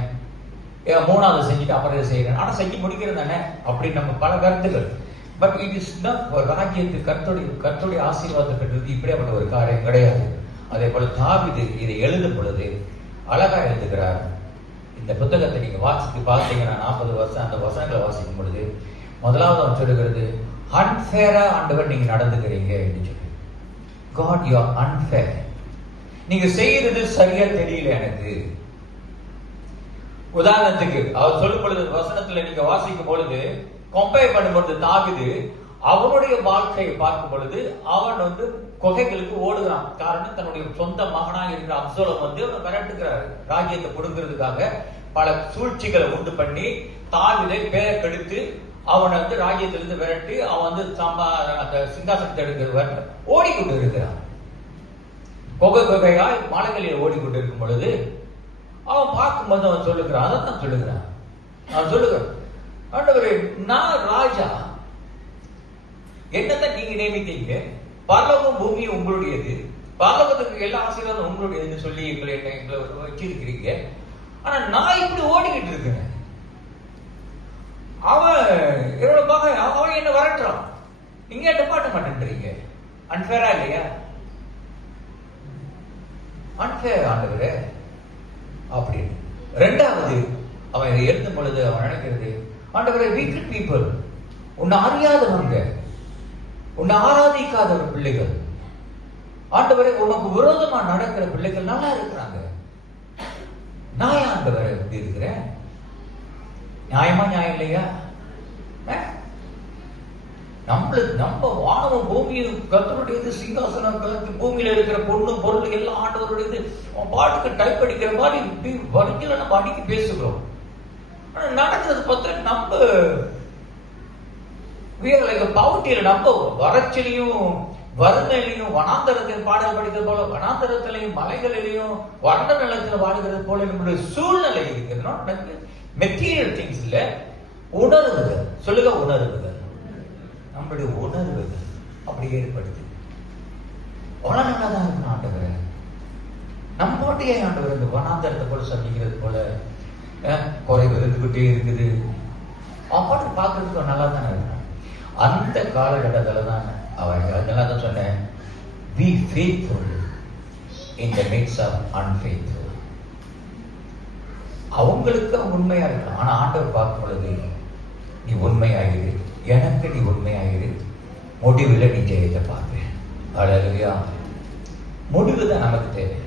மூணாவது செஞ்சுட்டு அப்புறம் இதை செய்யறேன். ஆனா செஞ்சு முடிக்கிறது தானே அப்படி நம்ம பல கருத்துக்கள். பட் இட் இஸ் நாட் ராஜ்யத்து கர்த்தருடைய ஆசீர்வாதத்தை பெற்றது இப்படியாப்பட்ட ஒரு காரியம் கிடையாது. அதே போல தாவீது இதை எழுதும் பொழுது அழகா எழுதுகிறார். இந்த புத்தகத்தை நீங்க வாசித்து பார்த்தீங்கன்னா 40 வருஷம் அந்த வசனங்களை வாசிக்கும் பொழுது முதலாவது அவன் சொல்லுகிறது, அன்ஃபேரா ஆண்டவர் நீங்க நடந்துக்கிறீங்க என்று சொல்லி. God, you are unfair. நீங்க செய்யறது சரியா தெரியல எனக்கு. உதாரணத்துக்கு அவர் சொல்லும் பொழுது வசனத்துல நீங்க வாசிக்கும் பொழுது கம்பேர் பண்ணும்போது தாவீது அவனுடைய வாழ்க்கையை பார்க்கும் பொழுது அவன் குகைகளுக்கு ஓடுகிறான். காரணம் தன்னுடைய சொந்த மகனாக இருக்கிற அப்சலோம் அவன் விரட்டுகிறார். ராஜ்யத்தை கொடுக்கிறதுக்காக பல சூழ்ச்சிகளை உண்டு பண்ணி தாவீதை பேரை கெடுத்து அவனை ராஜ்யத்திலிருந்து விரட்டி அவன் அந்த சிங்காசனத்தை எடுக்கிறவர் ஓடிக்கொண்டு இருக்கிறான். குகையாய் மலைகளில் ஓடிக்கொண்டு இருக்கும் பொழுது அவன் பார்க்கும்போது அவன் சொல்லுகிறான், அதைத்தான் சொல்லுகிறான். அவன் சொல்லுகிறான், ஆண்டவரே நான் ராஜா, என்னதான் நீங்க நியமித்தீங்க, பரலோகம் பூமியும் உங்களுடையது, பரலோகத்துக்கு எல்லா ஆசீர்வாதம் உங்களுடையதுன்னு சொல்லி எங்களை வச்சிருக்கிறீங்க. ஆனா நான் இப்படி ஓடிக்கிட்டு இருக்கிறேன். அவன் அவன் என்ன வரட்டுறான், நீங்க டெபாட்ட மாட்டேன்றீங்க. அன்ஃபேரா இல்லையா? அன்ஃபேர் ஆண்டவரே அப்படின்னு. ரெண்டாவது அவன் இதை எழுதும் பொழுது அவன் நினைக்கிறது, ஆண்டவரே wicked people, உன்னை அறியாதவங்க, உன்னை ஆராதிக்காத ஒரு பிள்ளைகள், ஆண்டவரே உனக்கு விரோதமா நடக்கிற பிள்ளைகள் நல்லா இருக்கிறாங்க. நான் ஆண்டவரே எப்படி இருக்கிறேன்? நியாயமா நியாயம் இல்லையா? நம்ம வானமும் பூமியும் கர்த்தருடையது, சிங்காசனம் பூமியில இருக்கிற பொண்ணும் பொருள் எல்லாம் ஆண்டவருடையது. பாட்டுக்கு டைப் அடிக்கிற மாதிரி வரிகளை நம்ம அடிக்கி பேசுகிறோம். ஆனா நடக்கிறது பார்த்தா நம்ம பவுட்டியில நம்ம வறட்சிலையும் வறுமையிலையும் வனாந்தரத்தில் பாடல் படிக்கிறது போல வனாந்தரத்திலையும் மலைகளிலையும் வறண்ட நிலத்தில் வாழுகிறது போல நம்முடைய சூழ்நிலை இருக்கிறது. மெட்டீரியல் திங்ஸ் இல்ல, உணர்வுகள். சொல்லுங்க, உணர்வுகள். நம்முடைய உணர்வுகள் அப்படி ஏற்படுது. அவ்வளவு நல்லாதான் இருக்கணும் ஆண்டவரே. நம்ம பாட்டையே ஆண்டவர் இந்த வனாந்தரத்தை போல சந்திக்கிறது போல குறைவு இருந்துகிட்டே இருக்குது. அவன் பாட்டு பார்க்கறதுக்கு நல்லா தானே இருக்கணும். அந்த காலகட்டத்துல தான் அதனால தான் சொன்னேன், be faithful in the midst of unfaithful. அவங்களுக்கு உண்மையா இருக்கு. ஆனா ஆண்டவர் பார்க்கும் பொழுது நீ உண்மையாயிரு, எனக்கு நீ உண்மையாயிரு, முடிவில் நீ ஜெயத்தை பார்ப்பேன். அல்லேலூயா. முடிவு தான் நமக்கு தேவை.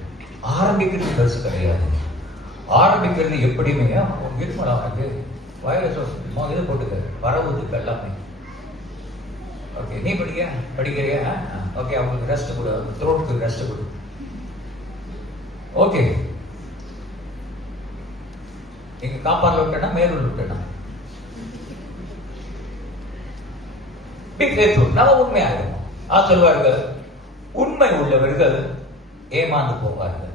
ஆரம்பிக்கிறது பெருசு கிடையாது. ஆரம்பிக்கிறது எப்படியுமே இருக்கலாம். அவனுக்கு வயலஸ் இது போட்டுக்க வரவுதுக்கு எல்லாமே. ஓகே, நீ படிக்கிறியா? ஓகே, அவங்களுக்கு ரெஸ்ட் கொடு, த்ரோட்டுக்கு ரெஸ்ட் கொடு. ஓகே, இங்க காப்பார்ல விட்டேனா மேலூர் விட்டேனா? நம்ம உண்மையாகும். சொல்வார்கள், உண்மை உள்ளவர்கள் ஏமாந்து போவார்கள்.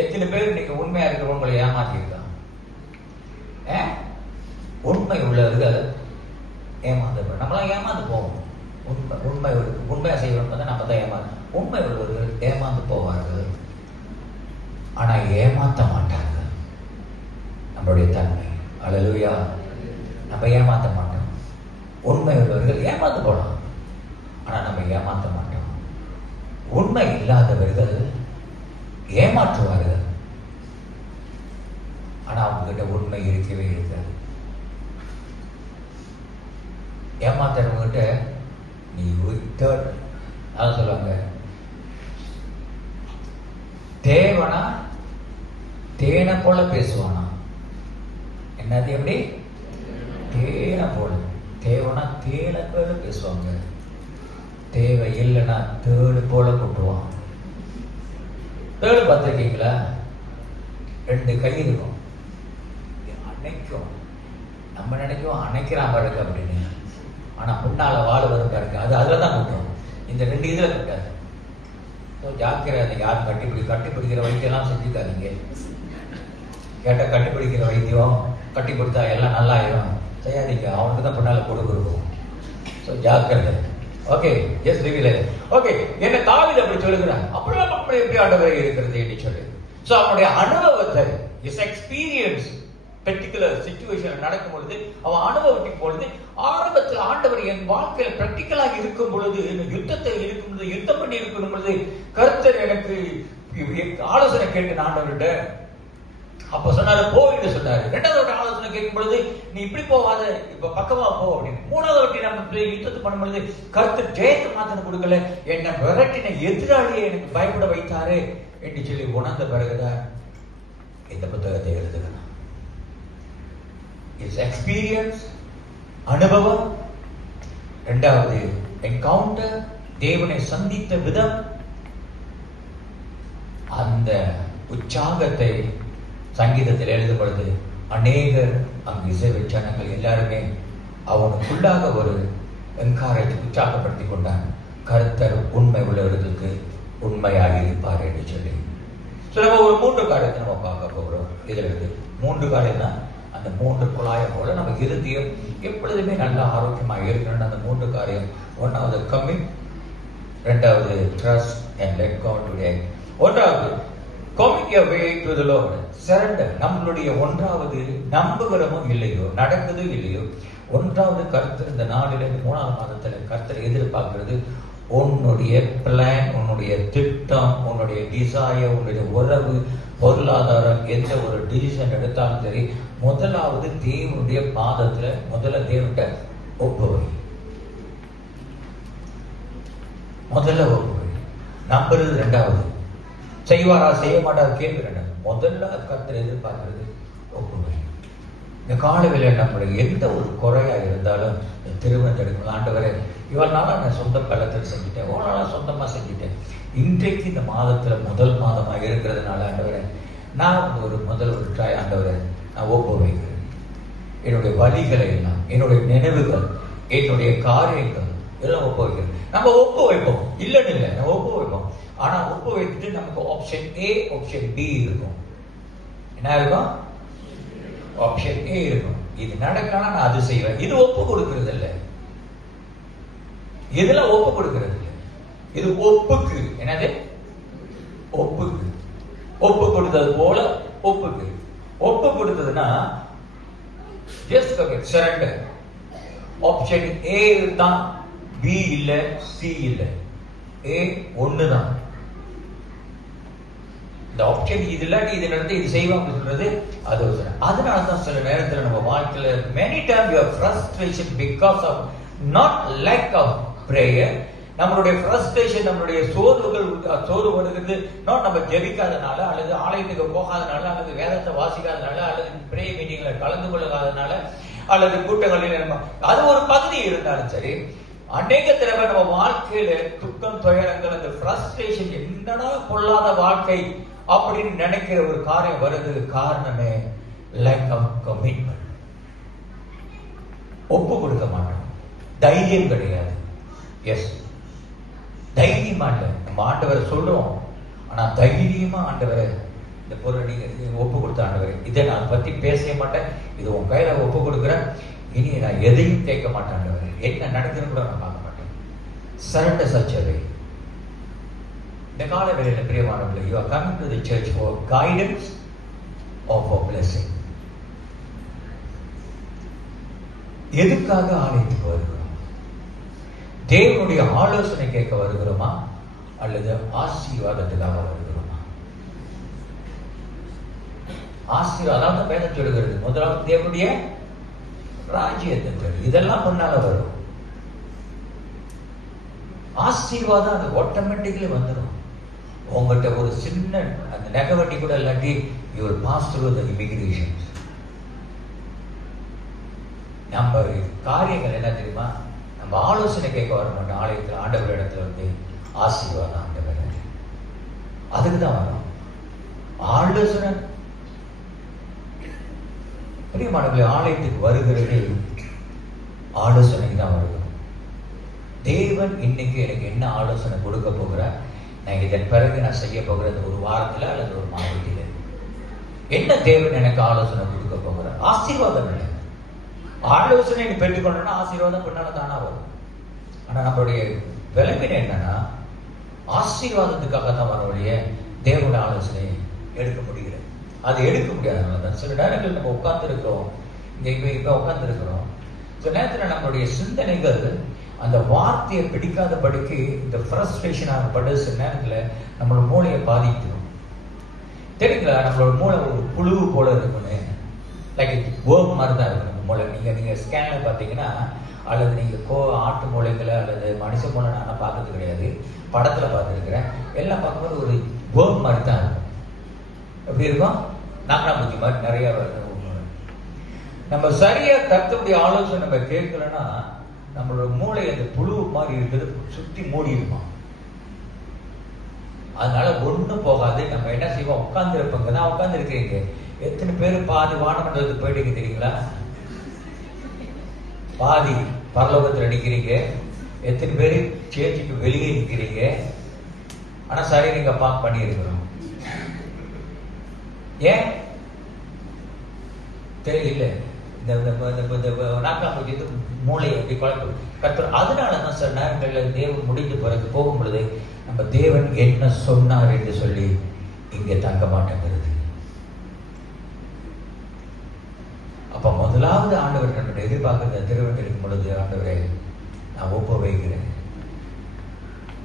எத்தனை பேர் நீங்க உண்மையா இருக்கிறவங்களை ஏமாத்திருக்காங்க? உண்மை உள்ளவர்கள் ஏமாந்து, நம்மளாம் ஏமாந்து போவோம். உண்மையா செய்யணும் நம்ம தான் ஏமாந்து. உண்மை உள்ளவர்கள் ஏமாந்து போவார்கள், ஆனா ஏமாத்த மாட்டாங்க. நம்மளுடைய தன்மை. அல்லேலூயா. நம்ம ஏமாத்த மாட்டோம். உண்மை உள்ளவர்கள் ஏமாந்து போலாம், ஆனா நம்ம ஏமாத்த மாட்டோம். உண்மை இல்லாதவர்கள் ஏமாற்றுவார்கள், ஆனா அவங்க கிட்ட உண்மை இருக்கவே இருக்காது. ஏமாத்துறவங்க கிட்ட நீ அதான் சொல்லுவாங்க, தேவனா தேனை போல பேசுவானா. என்னது? எப்படி? தேனை போல. தேவனா தேனை போல பேசுவாங்க, தேவை இல்லைன்னா தேடு போல கொட்டுவான். தேடு பார்த்துருக்கீங்களா? 2 கை இருக்கும், அணைக்கும். நம்ம நினைக்கும் அணைக்கிறான் பாருங்க அப்படின்னு, ஆனா முன்னால வாழ வரும் பாருங்க, அது அதுலதான் கொட்டும். இந்த 2 இதுல கொட்டாது. ஜாக்கிரதை. யாரும் கட்டிப்பிடிக்கிற வைத்தியம் எல்லாம் செஞ்சுக்காதீங்க. கேட்ட கட்டிப்பிடிக்கிற வைத்தியம் கட்டிப்பிடித்தா எல்லாம் நல்லா ஆயிரும் செய்யாதீங்க. அவனுக்கு தான் பின்னால கொடுக்கும். ஸோ ஜாக்கிரதை. Okay, S reveal. ஓகே, என்ன தாவீது அப்படி சொல்லுகிறான். அப்படிலாம் நம்ம எப்படி ஆண்டவரை இருக்கிறது என்று சொல்லி, ஸோ அவனுடைய அனுபவத்தை, இஸ் எக்ஸ்பீரியன்ஸ் பர்டிகுலர் சிச்சுவேஷன் நடக்கும் பொழுது அவன் அனுபவத்தின் பொழுது, ஆரம்பத்தில் ஆண்டவர் என் வாழ்க்கையில் பிராக்டிக்கலாக இருக்கும் பொழுது, யுத்தத்தில் இருக்கும் பொழுது, யுத்தம் பண்ணி இருக்கும் பொழுது கர்த்தர் எனக்கு ஆலோசனை கேட்டு ஆண்டவர்கிட்ட அப்ப சொன்னாரு போ என்று சொன்னாரு. 2வது ஆலோசனை கேட்கும் பொழுது நீ இப்படி போவாத, இப்ப பக்கமா போ அப்படின்னு. 3வது வாட்டி நம்ம யுத்தத்தை பண்ணும் பொழுது கர்த்தர் ஜெயத்தை மாத்திரம் கொடுக்கல, என்னை விரட்டின எதிராளியை எனக்கு பயப்பட வைத்தாரு என்று சொல்லி உணர்ந்த பிறகுதான் இந்த புத்தகத்தை எழுதுகிறான். இட்ஸ் எக்ஸ்பீரியன்ஸ், அனுபவம். 2வது என்கவுண்டர், தேவனை சந்தித்த விதம். அந்த உற்சாகத்தை சங்கீதத்தில் எழுதப்படுது. அநேகர் அங்கு இசை ஜனங்கள் எல்லாருமே அவனுக்குள்ளாக ஒரு என்கரேஜ், உற்சாகப்படுத்திக் கொண்டான். கர்த்தர் உண்மை உள்ளவர்களுக்கு உண்மையாக இருப்பார் என்று சொல்லி. நம்ம ஒரு 3 காரியத்தை நம்ம பார்க்க போகிறோம். இதுல இருந்து 3 காரியம் தான். அந்த 3 குழாயம் போல நம்ம இருதயம் எப்பொழுதுமே நல்ல ஆரோக்கியமாக இருக்கணும். அந்த 3 காரியம். 1வது கமிட், 2வது trust and let God today. 1வது commit your way to the Lord. Surrender. நம்மளுடைய 1வது நம்புகிறமோ இல்லையோ, நடக்குது இல்லையோ, 1வது கர்த்தர் இந்த நாளில் 3வது மாதத்துல கர்த்தர் எதிர்பார்க்கிறது உன்னுடைய பிளான், உன்னுடைய திட்டம், உன்னுடைய டிசைர், உன்னுடைய உறவு, பொருளாதாரம், எந்த ஒரு டிசிஷன் எடுத்தாலும் சரி, முதலாவது தேவனுடைய பாதத்துல முதல்ல தேவன்கிட்ட ஒப்புவை. முதல்ல ஒப்புவை. நம்புறது 2வது. செய்வாரா செய்ய மாட்டார் கேள்வி 2வது. முதல்ல கர்த்தர் எதிர்பார்க்கிறது ஒப்புமை. இந்த காலவேளை நம்மளுடைய எந்த ஒரு குறையா இருந்தாலும் திருமணம் எடுக்கணும். ஆண்டவரே, இவ்வளவு நாளா நான் சொந்த பலத்தில் செஞ்சுட்டேன், இவ்வளவு நாளா சொந்தமா செஞ்சுட்டேன். இன்றைக்கு இந்த மாதத்துல முதல் மாதமா இருக்கிறதுனால ஆண்டவரே, நான் ஒரு ட்ராய் ஆண்டவரே நான் ஒப்பு வைக்கிறேன். என்னுடைய வழிகளை எல்லாம், என்னுடைய நினைவுகள், என்னுடைய காரியங்கள் எல்லாம் ஒப்பு வைக்கிறேன். நம்ம ஒப்பு வைப்போம், இல்லைன்னு இல்லை, நம்ம ஒப்பு வைப்போம். ஆனா ஒப்பு வைத்துட்டு நமக்கு ஆப்ஷன் ஏ, ஆப்ஷன் பி இருக்கும். என்ன இருக்கும்? ஆப்ஷன் ஏ இருக்கும். இது நடக்கனா நான் அது செய்வேன். இது ஒப்பு கொடுக்கிறது இல்லை. இதெல்லாம் ஒப்பு கொடுக்கிறது இல்லை. இது ஒப்புக்கு. என்னது? ஒப்புக்கு. ஒப்பு கொடுத்தது போல ஒப்புக்கு. ஒப்பு கொடுத்ததுன்னா ஜஸ்ட் சரண்டர். ஆப்ஷன் ஏ தான், பி இல்ல, சி இல்ல, ஏ ஒண்ணுதான். இந்த ஆப்ஷன் இது இல்லாட்டி இது நடந்து இது செய்வாங்க சொல்றது அது. அதனாலதான் சில நேரத்தில் நம்ம வாழ்க்கையில many times your frustration because of not lack of prayer. நம்மளுடைய ஃப்ரஸ்ட்ரேஷன், நம்மளுடைய சோறு வருகிறது நம்ம ஜெபிக்காதனால, அல்லது ஆலயத்துக்கு போகாதனால, அல்லது வேதத்தை வாசிக்காதனால, அல்லது பிரே மீட்டிங்ல கலந்து கொள்ளாதனால, அல்லது கூட்டங்களில் நம்ம அது ஒரு பகுதி இருந்தாலும் சரி, அநேக தடவை நம்ம வாழ்க்கையில துக்கம், துயரங்கள், அந்த ஃப்ரஸ்ட்ரேஷன், என்னடா பொல்லாத வாழ்க்கை அப்படின்னு நினைக்கிற ஒரு காரியம் வருது. காரணமே லேக் ஆஃப் கமிட்மெண்ட். ஒப்பு கொடுக்க மாட்டோம். தைரியம் கிடையாது. எஸ், தைரியமா இல்லை. நம்ம ஆண்டவரை சொல்றோம், ஆனா தைரியமா ஆண்டவரை இந்த பொருள் நீங்க ஒப்பு கொடுத்த ஆண்டவரை, இதை நான் பத்தி பேசவே மாட்டேன், இது உன் கையில ஒப்பு கொடுக்குறேன், இனி நான் எதையும் கேட்க மாட்டேன் ஆண்டவரை, என்ன நடக்குதுன்னு கூட நான் பார்க்க மாட்டேன். சரண்டர் சச்சவை. இந்த கால வேளையில பிரியமானவர்களே, you are coming to the church for guidance or for blessing. எதுக்காக ஆலயத்துக்கு வருகிறோம்? தேவனுடைய ஆலோசனை கேட்க வருகிறோமா, அல்லது ஆசீர்வாதத்துக்காக வருகிறோமா? ஆசீர்வாதம் வேதம் சொல்லுகிறது, முதலாவது தேவனுடைய ராஜ்யத்தை தேடு. இதெல்லாம் முன்னால வரும். ஆசீர்வாதம் அது ஆட்டோமேட்டிக்கலி வந்துடும். உங்கள்கிட்ட ஒரு சின்ன அந்த நெகவட்டி கூட இல்லாட்டி you will pass through the immigration. நம்ம காரியங்கள் என்ன தெரியுமா? நம்ம ஆலோசனை கேட்க வர மாட்டோம். ஆலயத்தில் ஆண்டவர் இடத்துல வந்து ஆசீர்வாதம் ஆண்டவர், அதுக்கு தான் வரும் ஆலோசனை. பிரியமானவர்களே, ஆலயத்துக்கு வருகிறது ஆலோசனைக்கு தான் வருகிறோம். தேவன் இன்னைக்கு எனக்கு என்ன ஆலோசனை கொடுக்க போகிறார், நான் இதன் பிறகு நான் செய்ய போகிறது ஒரு வாரத்தில் அல்லது ஒரு மாதத்தில் என்ன தேவன் எனக்கு ஆலோசனை கொடுக்க போகிறார்? ஆசீர்வாதம் இல்லை. ஆலோசனை நீ பெற்றுக்கொண்டா ஆசீர்வாதம் பின்னால தானா வரும். ஆனா நம்மளுடைய விளம்பின என்னன்னா, ஆசீர்வாதத்துக்காக தான் வரவழைய தேவனுடைய ஆலோசனை எடுக்க முடியல. அது எடுக்க முடியாதனாலதான் சில நேரங்கள் நம்ம உட்கார்ந்து இருக்கிறோம், இங்க உட்கார்ந்து இருக்கிறோம். சில நேரத்தில் நம்மளுடைய சிந்தனைகள் அந்த வார்த்தையை பிடிக்காதபடிக்கு இந்த ஃப்ரஸ்ட்ரேஷன் ஆகப்பட்டு சில நேரத்தில் நம்மளோட மூளையை பாதிக்கிறோம். தெரியுங்களா? நம்மளோட மூளை ஒரு புழு போல இருக்குன்னு, லைக் வேர்ம் மாதிரி தான் இருக்கும் மூளை. நீங்க ஸ்கேன்ல பார்த்தீங்கன்னா, அல்லது நீங்க ஆட்டு மூளைகளை அல்லது மனுஷ மூளை நான் பார்த்தது கிடையாது, படத்துல பார்த்துருக்கிறேன். எல்லாம் பார்க்கும்போது ஒரு வேர்ம் மாதிரி தான் இருக்கும். எப்படி இருக்கும்? நாகராபுத்தி மாதிரி நிறைய நம்ம சரியா கர்த்தருடைய ஆலோசனை நம்ம கேட்கலன்னா, நம்மளோட மூளை அந்த புழு மாதிரி இருக்குது, சுத்தி மூடி இருப்போம். அதனால ஒண்ணும் போகாது. நம்ம என்ன செய்வோம்? உட்கார்ந்து இருப்போங்க தான் உட்கார்ந்து இருக்கிறீங்க. எத்தனை பேர் பாதி வானமண்டலத்துக்கு போயிட்டீங்க தெரியுங்களா? பாதி பரலோகத்தில் நிற்கிறீங்க. எத்தனை பேர் சேர்ச்சிக்கு வெளியே நிற்கிறீங்க. ஆனா சரி, நீங்க பாக் பண்ணி இருக்கிறோம். ஏன் தெரியல? நாக்காம்பூச்சி மூளையை அப்படி குழப்பம் கற்று. அதனாலதான் சில நேரங்களில் தேவன் முடிந்து பிறகு போகும் பொழுது நம்ம தேவன் என்ன சொன்னார் என்று சொல்லி இங்கே தங்க மாட்டேங்கிறது. அப்ப முதலாவது ஆண்டவர் நம்முடைய எதிர்பார்க்கிற திருவண்டிருக்கும் பொழுது, ஆண்டவரே நான் ஒப்பு வைக்கிறேன்,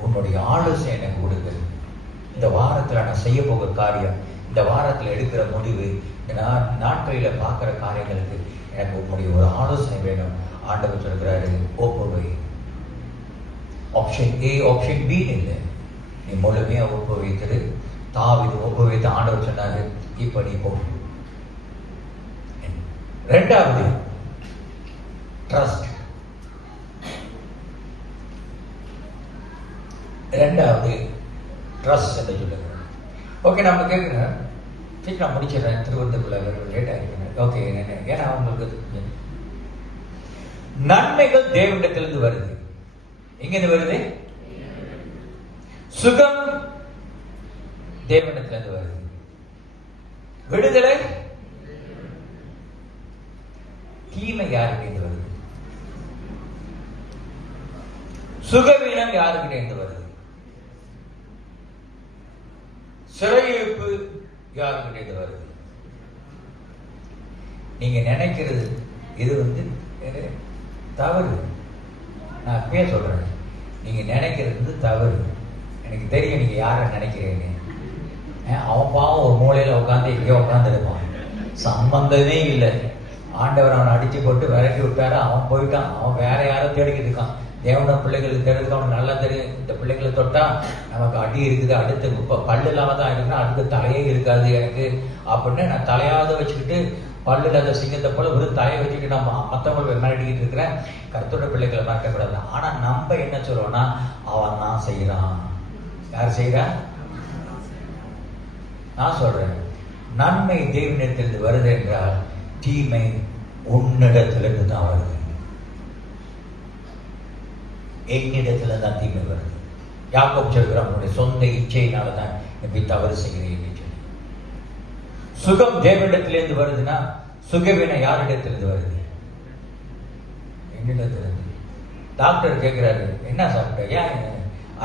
உன்னுடைய ஆலோசனை எனக்கு கொடுங்க. இந்த வாரத்தில் நான் செய்ய போகிற காரியம், இந்த வாரத்தில் எடுக்கிற முடிவு, இந்த நாட்களில் பார்க்கிற காரியங்களுக்கு எனக்கு உங்களுடைய ஒரு ஆலோசனை வேணும். ஆண்டவர் சொல்கிறாரு, ஒப்பு வை. ஆப்ஷன் ஏ, ஆப்ஷன் பி இல்லை, நீ முழுமையா ஒப்பு வைத்தது. தாவீது ஒப்பு வைத்து ஆண்டவர் சொன்னாரு, இப்ப நீ போ. ரெண்டாவது ட்ரஸ்ட். ரெண்டாவது ட்ரஸ்ட் என்று சொல்லுங்க. ஓகே, நம்ம கேட்குறேன், சீக்கிரம் முடிச்சிடறேன், திருவனந்தபுரம் லேட் ஆகிருக்கேன். ஓகே, ஏன்னா உங்களுக்கு நன்மைகள் தேவனிடத்திலிருந்து வருது. எங்க இருந்து வருது? சுகம் தேவனிடத்திலிருந்து வருது. விடுதலை, தீமை யாருக்கிட்ட வருது? சுகவீனம் யாருக்கிட்ட வருது? சிறையிருப்பு யாருக்கிட்ட வருது? நீங்க நினைக்கிறது இது தவறு. நான் அப்பயே சொல்றேன், நீங்க நினைக்கிறது தவறு. எனக்கு தெரியும் நீங்க யார நினைக்கிறீங்க. அவன் பாவம் ஒரு மூலையில உட்காந்து எங்கேயோ உட்காந்து இருப்பான், சம்பந்தமே இல்லை. ஆண்டவர் அவனை அடிச்சு போட்டு விரட்டி விட்டாரு, அவன் போயிட்டான். அவன் வேற யாரும் தேடிக்கிட்டு இருக்கான். தேவன பிள்ளைகளுக்கு தேடுறதுக்கு அவனுக்கு நல்லா தெரியும், இந்த பிள்ளைகளை தொட்டா நமக்கு அடி இருக்குது, அடுத்து பல்லு இல்லாம தான் இருக்குன்னா அடுத்து தலையே இருக்காது எனக்கு அப்படின்னு நான் தலையாவது வச்சுக்கிட்டு பல்லு இல்லாத சிங்கத்தை போல ஒரு தலையை வச்சுக்கிட்டு நம்ம மற்றவங்களுக்கு மிரட்டிக்கிட்டு இருக்கிறேன். கர்த்தரோட பிள்ளைகளை மறக்கக்கூடாது. ஆனா நம்ம என்ன சொல்றோம்னா, அவன் தான் செய்யறான். யார் செய்யறா? நான் சொல்றேன், நன்மை தேவனிடத்திலிருந்து வருது என்றால் தீமை உன்னிடத்திலிருந்து தான் வருது. என்னிடத்துல தான் தீமை வருது. யாக்கோபு சொல்கிறான், அவனுடைய சொந்த இச்சையினால தான் இப்படி தவறு செய்கிறேன். சுகம் தேவனிடத்திலிருந்து வருதுன்னா சுகவீனம் யாரிடத்திலிருந்து வருது? என்னிடத்திலிருந்து. டாக்டர் கேட்கிறாரு, என்ன சாப்பிட்ட? ஏன்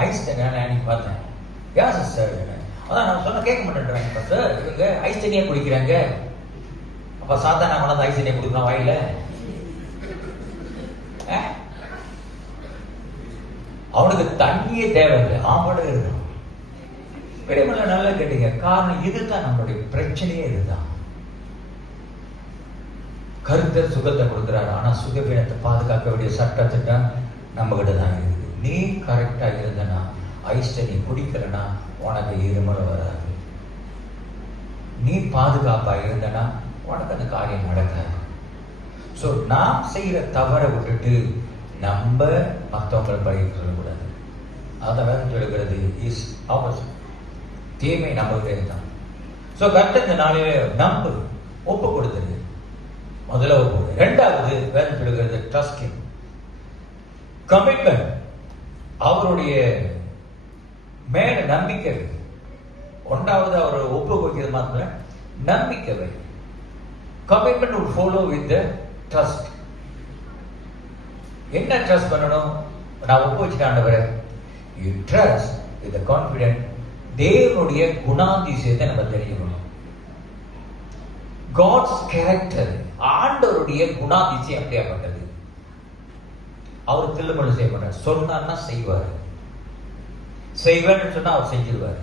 ஐஸ் தண்ணி அன்னைக்கு பார்த்தேன். ஏன் சார்? அதான் நான் சொன்ன கேட்க மாட்டேன்றாங்க சார். இவங்க ஐஸ் தண்ணியே குடிக்கிறாங்க. அப்ப சாதாரண கொண்டாந்து ஐஸ் தண்ணியை குடிக்கலாம் வாயில? அவனுக்கு தண்ணியே தேவையில்லை, ஆமாடு இருக்கும். பெரியமல்ல நல்லா கேட்டீங்க. காரணம் இதுதான், நம்மளுடைய பிரச்சனையே இதுதான். கருத்தர் சுகத்தை கொடுக்கிறாரு, ஆனா சுகவீனத்தை பாதுகாக்க வேண்டிய சட்டத்திட்டம் நம்ம கிட்ட தான் இருக்குது. நீ கரெக்டா இருந்தனா, ஐஸ் தண்ணி குடிக்கலனா உனக்கு இருமல் வராது. நீ பாதுகாப்பா இருந்தனா உனக்கு அந்த காரியம் நடக்காது. சோ நாம் செய்யற தவறை விட்டுட்டு நம்ம மற்றவங்களை பழகி சொல்லக்கூடாது. அதான் சொல்லுகிறது இஸ் ஆப்போசிட். தீமை நம்மகிட்டே தான். சோ கர்த்தர் இந்த நாளிலே நம்பு, ஒப்பு கொடுத்தது. முதல்ல ஒப்பு. இரண்டாவது வேதம் சொல்லுகிறது ட்ரஸ்டிங், கமிட்மெண்ட். அவருடைய மேல நம்பிக்கை. ஒன்றாவது அவர் ஒப்பு கொடுக்கிறது மாத்திரம் நம்பிக்கை. Commitment will follow with the trust. என்ன ட்ரஸ்ட் பண்ணணும்? நான் ஒப்பு வச்சுட்டேன் ஆண்டவரே. You trust with the confidence. தேவனுடைய குணாதிசயத்தை நம்ம தெரிஞ்சுக்கணும். God's character, ஆண்டவருடைய குணாதிசயம் அப்படியாப்பட்டது. அவர் தில்லுமல்ல செய்ய மாட்டார். சொன்னார்னா செய்வார். செய்வேன்னு சொன்னா அவர் செஞ்சிருவார்.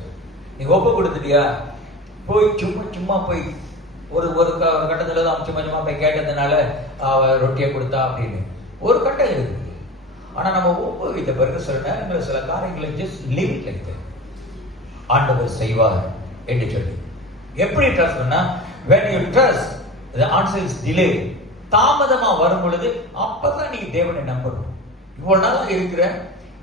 நீங்க ஒப்பு கொடுத்துட்டியா? போய் சும்மா போய் ஒரு கட்டத்துல தான் சும்மா போய் கேட்டதுனால அவ ரொட்டியை கொடுத்தா அப்படின்னு ஒரு கட்டம் இருக்குது. ஆனா நம்ம ஒப்பு வைத்த பிறகு சில நேரங்களில் சில காரியங்களை just leave it like that. ஆண்டவர் செய்வார் என்று சொல்லி எப்படி ட்ரஸ்ட் பண்ணா, when you trust the answer is delayed. தாமதமா வரும் பொழுது அப்பதான் நீ தேவனை நம்பணும். இவ்வளவு நாளா இருக்கிற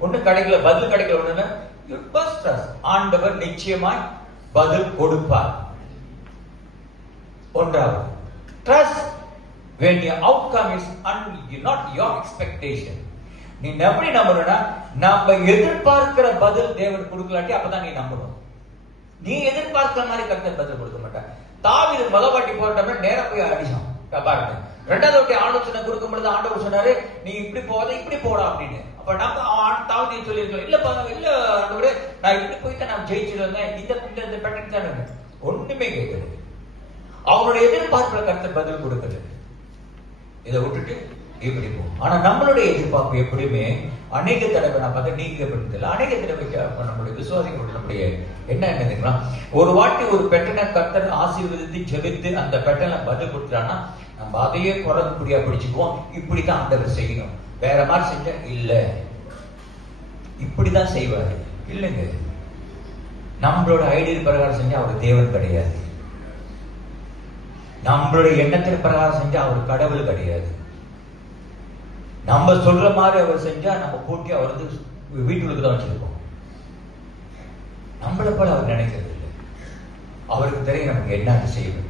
ஒண்ணு கிடைக்கல, பதில் கிடைக்கல, ஒண்ணு you must trust. ஆண்டவர் நிச்சயமாய் பதில் கொடுப்பார். ஒன்றாவது trust when your outcome is not your expectation. நீ எப்படி நம்பணும்னா, நம்ம எதிர்பார்க்கிற பதில் தேவன் கொடுக்கலாட்டி அப்பதான் நீ நம்பணும். நீ எதிர்பார்க்கிற மாதிரி கர்த்தர் பதில் கொடுக்க மாட்டார். தாவீது மகவாட்டி போட்டோம்னா நேரா போய் அடிச்சான் பாருங்க. ரெண்டாவது வாட்டி ஆலோசனை கொடுக்கும் பொழுது ஆண்டவர் சொன்னாரு, நீ இப்படி போத இப்படி போடா அப்படின்னு. அப்ப நம்ம தாவீது சொல்லியிருக்கோம், இல்ல ஆண்டவரே நான் இப்படி போயிட்டு நான் ஜெயிச்சுட்டு வந்தேன், இந்த பேட்டர்ன் தானே. ஒண்ணுமே கேட்கறது. அவருடைய எதிர்பார்ப்புல கர்த்தர் பதில் கொடுக்கிறது. இதை விட்டுட்டு இப்படி போகும். ஆனா நம்மளுடைய எதிர்பார்ப்பு எப்படியுமே அநேக தடவை நான் பார்த்து நீக்கப்படுத்தல. அநேக தடவை நம்மளுடைய விசுவாசிகளுடைய நம்முடைய என்னதுங்களா, ஒரு வாட்டி ஒரு பெட்டனை கர்த்தர் ஆசீர்வதித்து ஜெபித்து அந்த பெட்டனை பதில் கொடுத்துட்டான்னா நம்ம அதையே குறைஞ்சபடியா பிடிச்சுக்குவோம். இப்படிதான் ஆண்டவர் செய்யணும், வேற மாதிரி செஞ்சா இல்ல, இப்படிதான் செய்வாரு இல்லைங்க. நம்மளோட ஐடியல் பிரகாரம் செஞ்சா அவர் தேவன் கிடையாது. நம்மளுடைய எண்ணத்தின் பிரகாரம் செஞ்சா அவர் கடவுள் கிடையாது. நம்ம சொல்ற மாதிரி அவர் செஞ்சா நம்ம கூட்டி அவர் வீட்டுக்கு தான் வச்சிருக்கோம். நம்மளை போல அவர் நினைக்கிறது இல்லை. அவருக்கு தெரியும் நமக்கு என்ன செய்யணும்.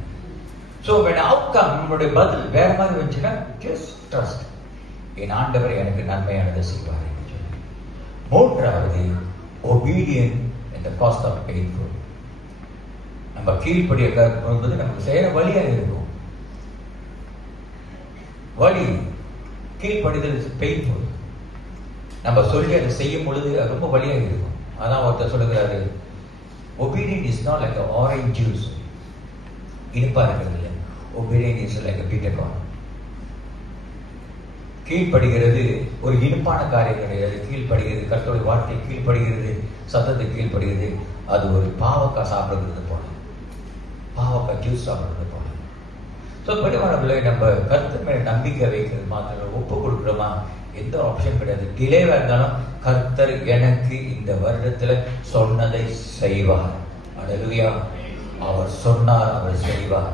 ஸோ when outcome நம்மளுடைய பதில் வேற மாதிரி வந்துச்சுன்னா just trust. என் ஆண்டவர் எனக்கு நன்மையானதை செய்வார் என்று சொல்லி. மூன்றாவது obedient at the cost of painful. நம்ம கீழ்ப்படிய போது நமக்கு செய்யற வழியா இருக்கும். வழி கீழ்ப்படிதல் பெயின்ஃபுல். நம்ம சொல்லி அதை செய்யும் பொழுது அது ரொம்ப வழியா இருக்கும். அதான் ஒருத்தர் சொல்லுகிறாரு, obedient is not like an orange juice. இனிப்பா இருக்கிறது இல்லை. obedient is like a bitter corn. கீழ்ப்படுகிறது ஒரு இனிப்பான காரியம் கிடையாது. கீழ்ப்படுகிறது கர்த்தருடைய வார்த்தை, கீழ்ப்படுகிறது சத்தத்தை, கீழ்ப்படுகிறது அது ஒரு பாவக்காய் சாப்பிடுறது போல, பாவக்காய் ஜூஸ் சாப்பிடுறது போல. ஸோ பெருமானவர்களே, நம்ம கர்த்தர் மேல நம்பிக்கை வைக்கிறது மாத்திரம், ஒப்பு கொடுக்குறோமா, எந்த ஆப்ஷன் கிடையாது. டிலேவா இருந்தாலும் கர்த்தர் எனக்கு இந்த வருடத்துல சொன்னதை செய்வார். அல்லேலூயா. அவர் சொன்னார், அவர் செய்வார்.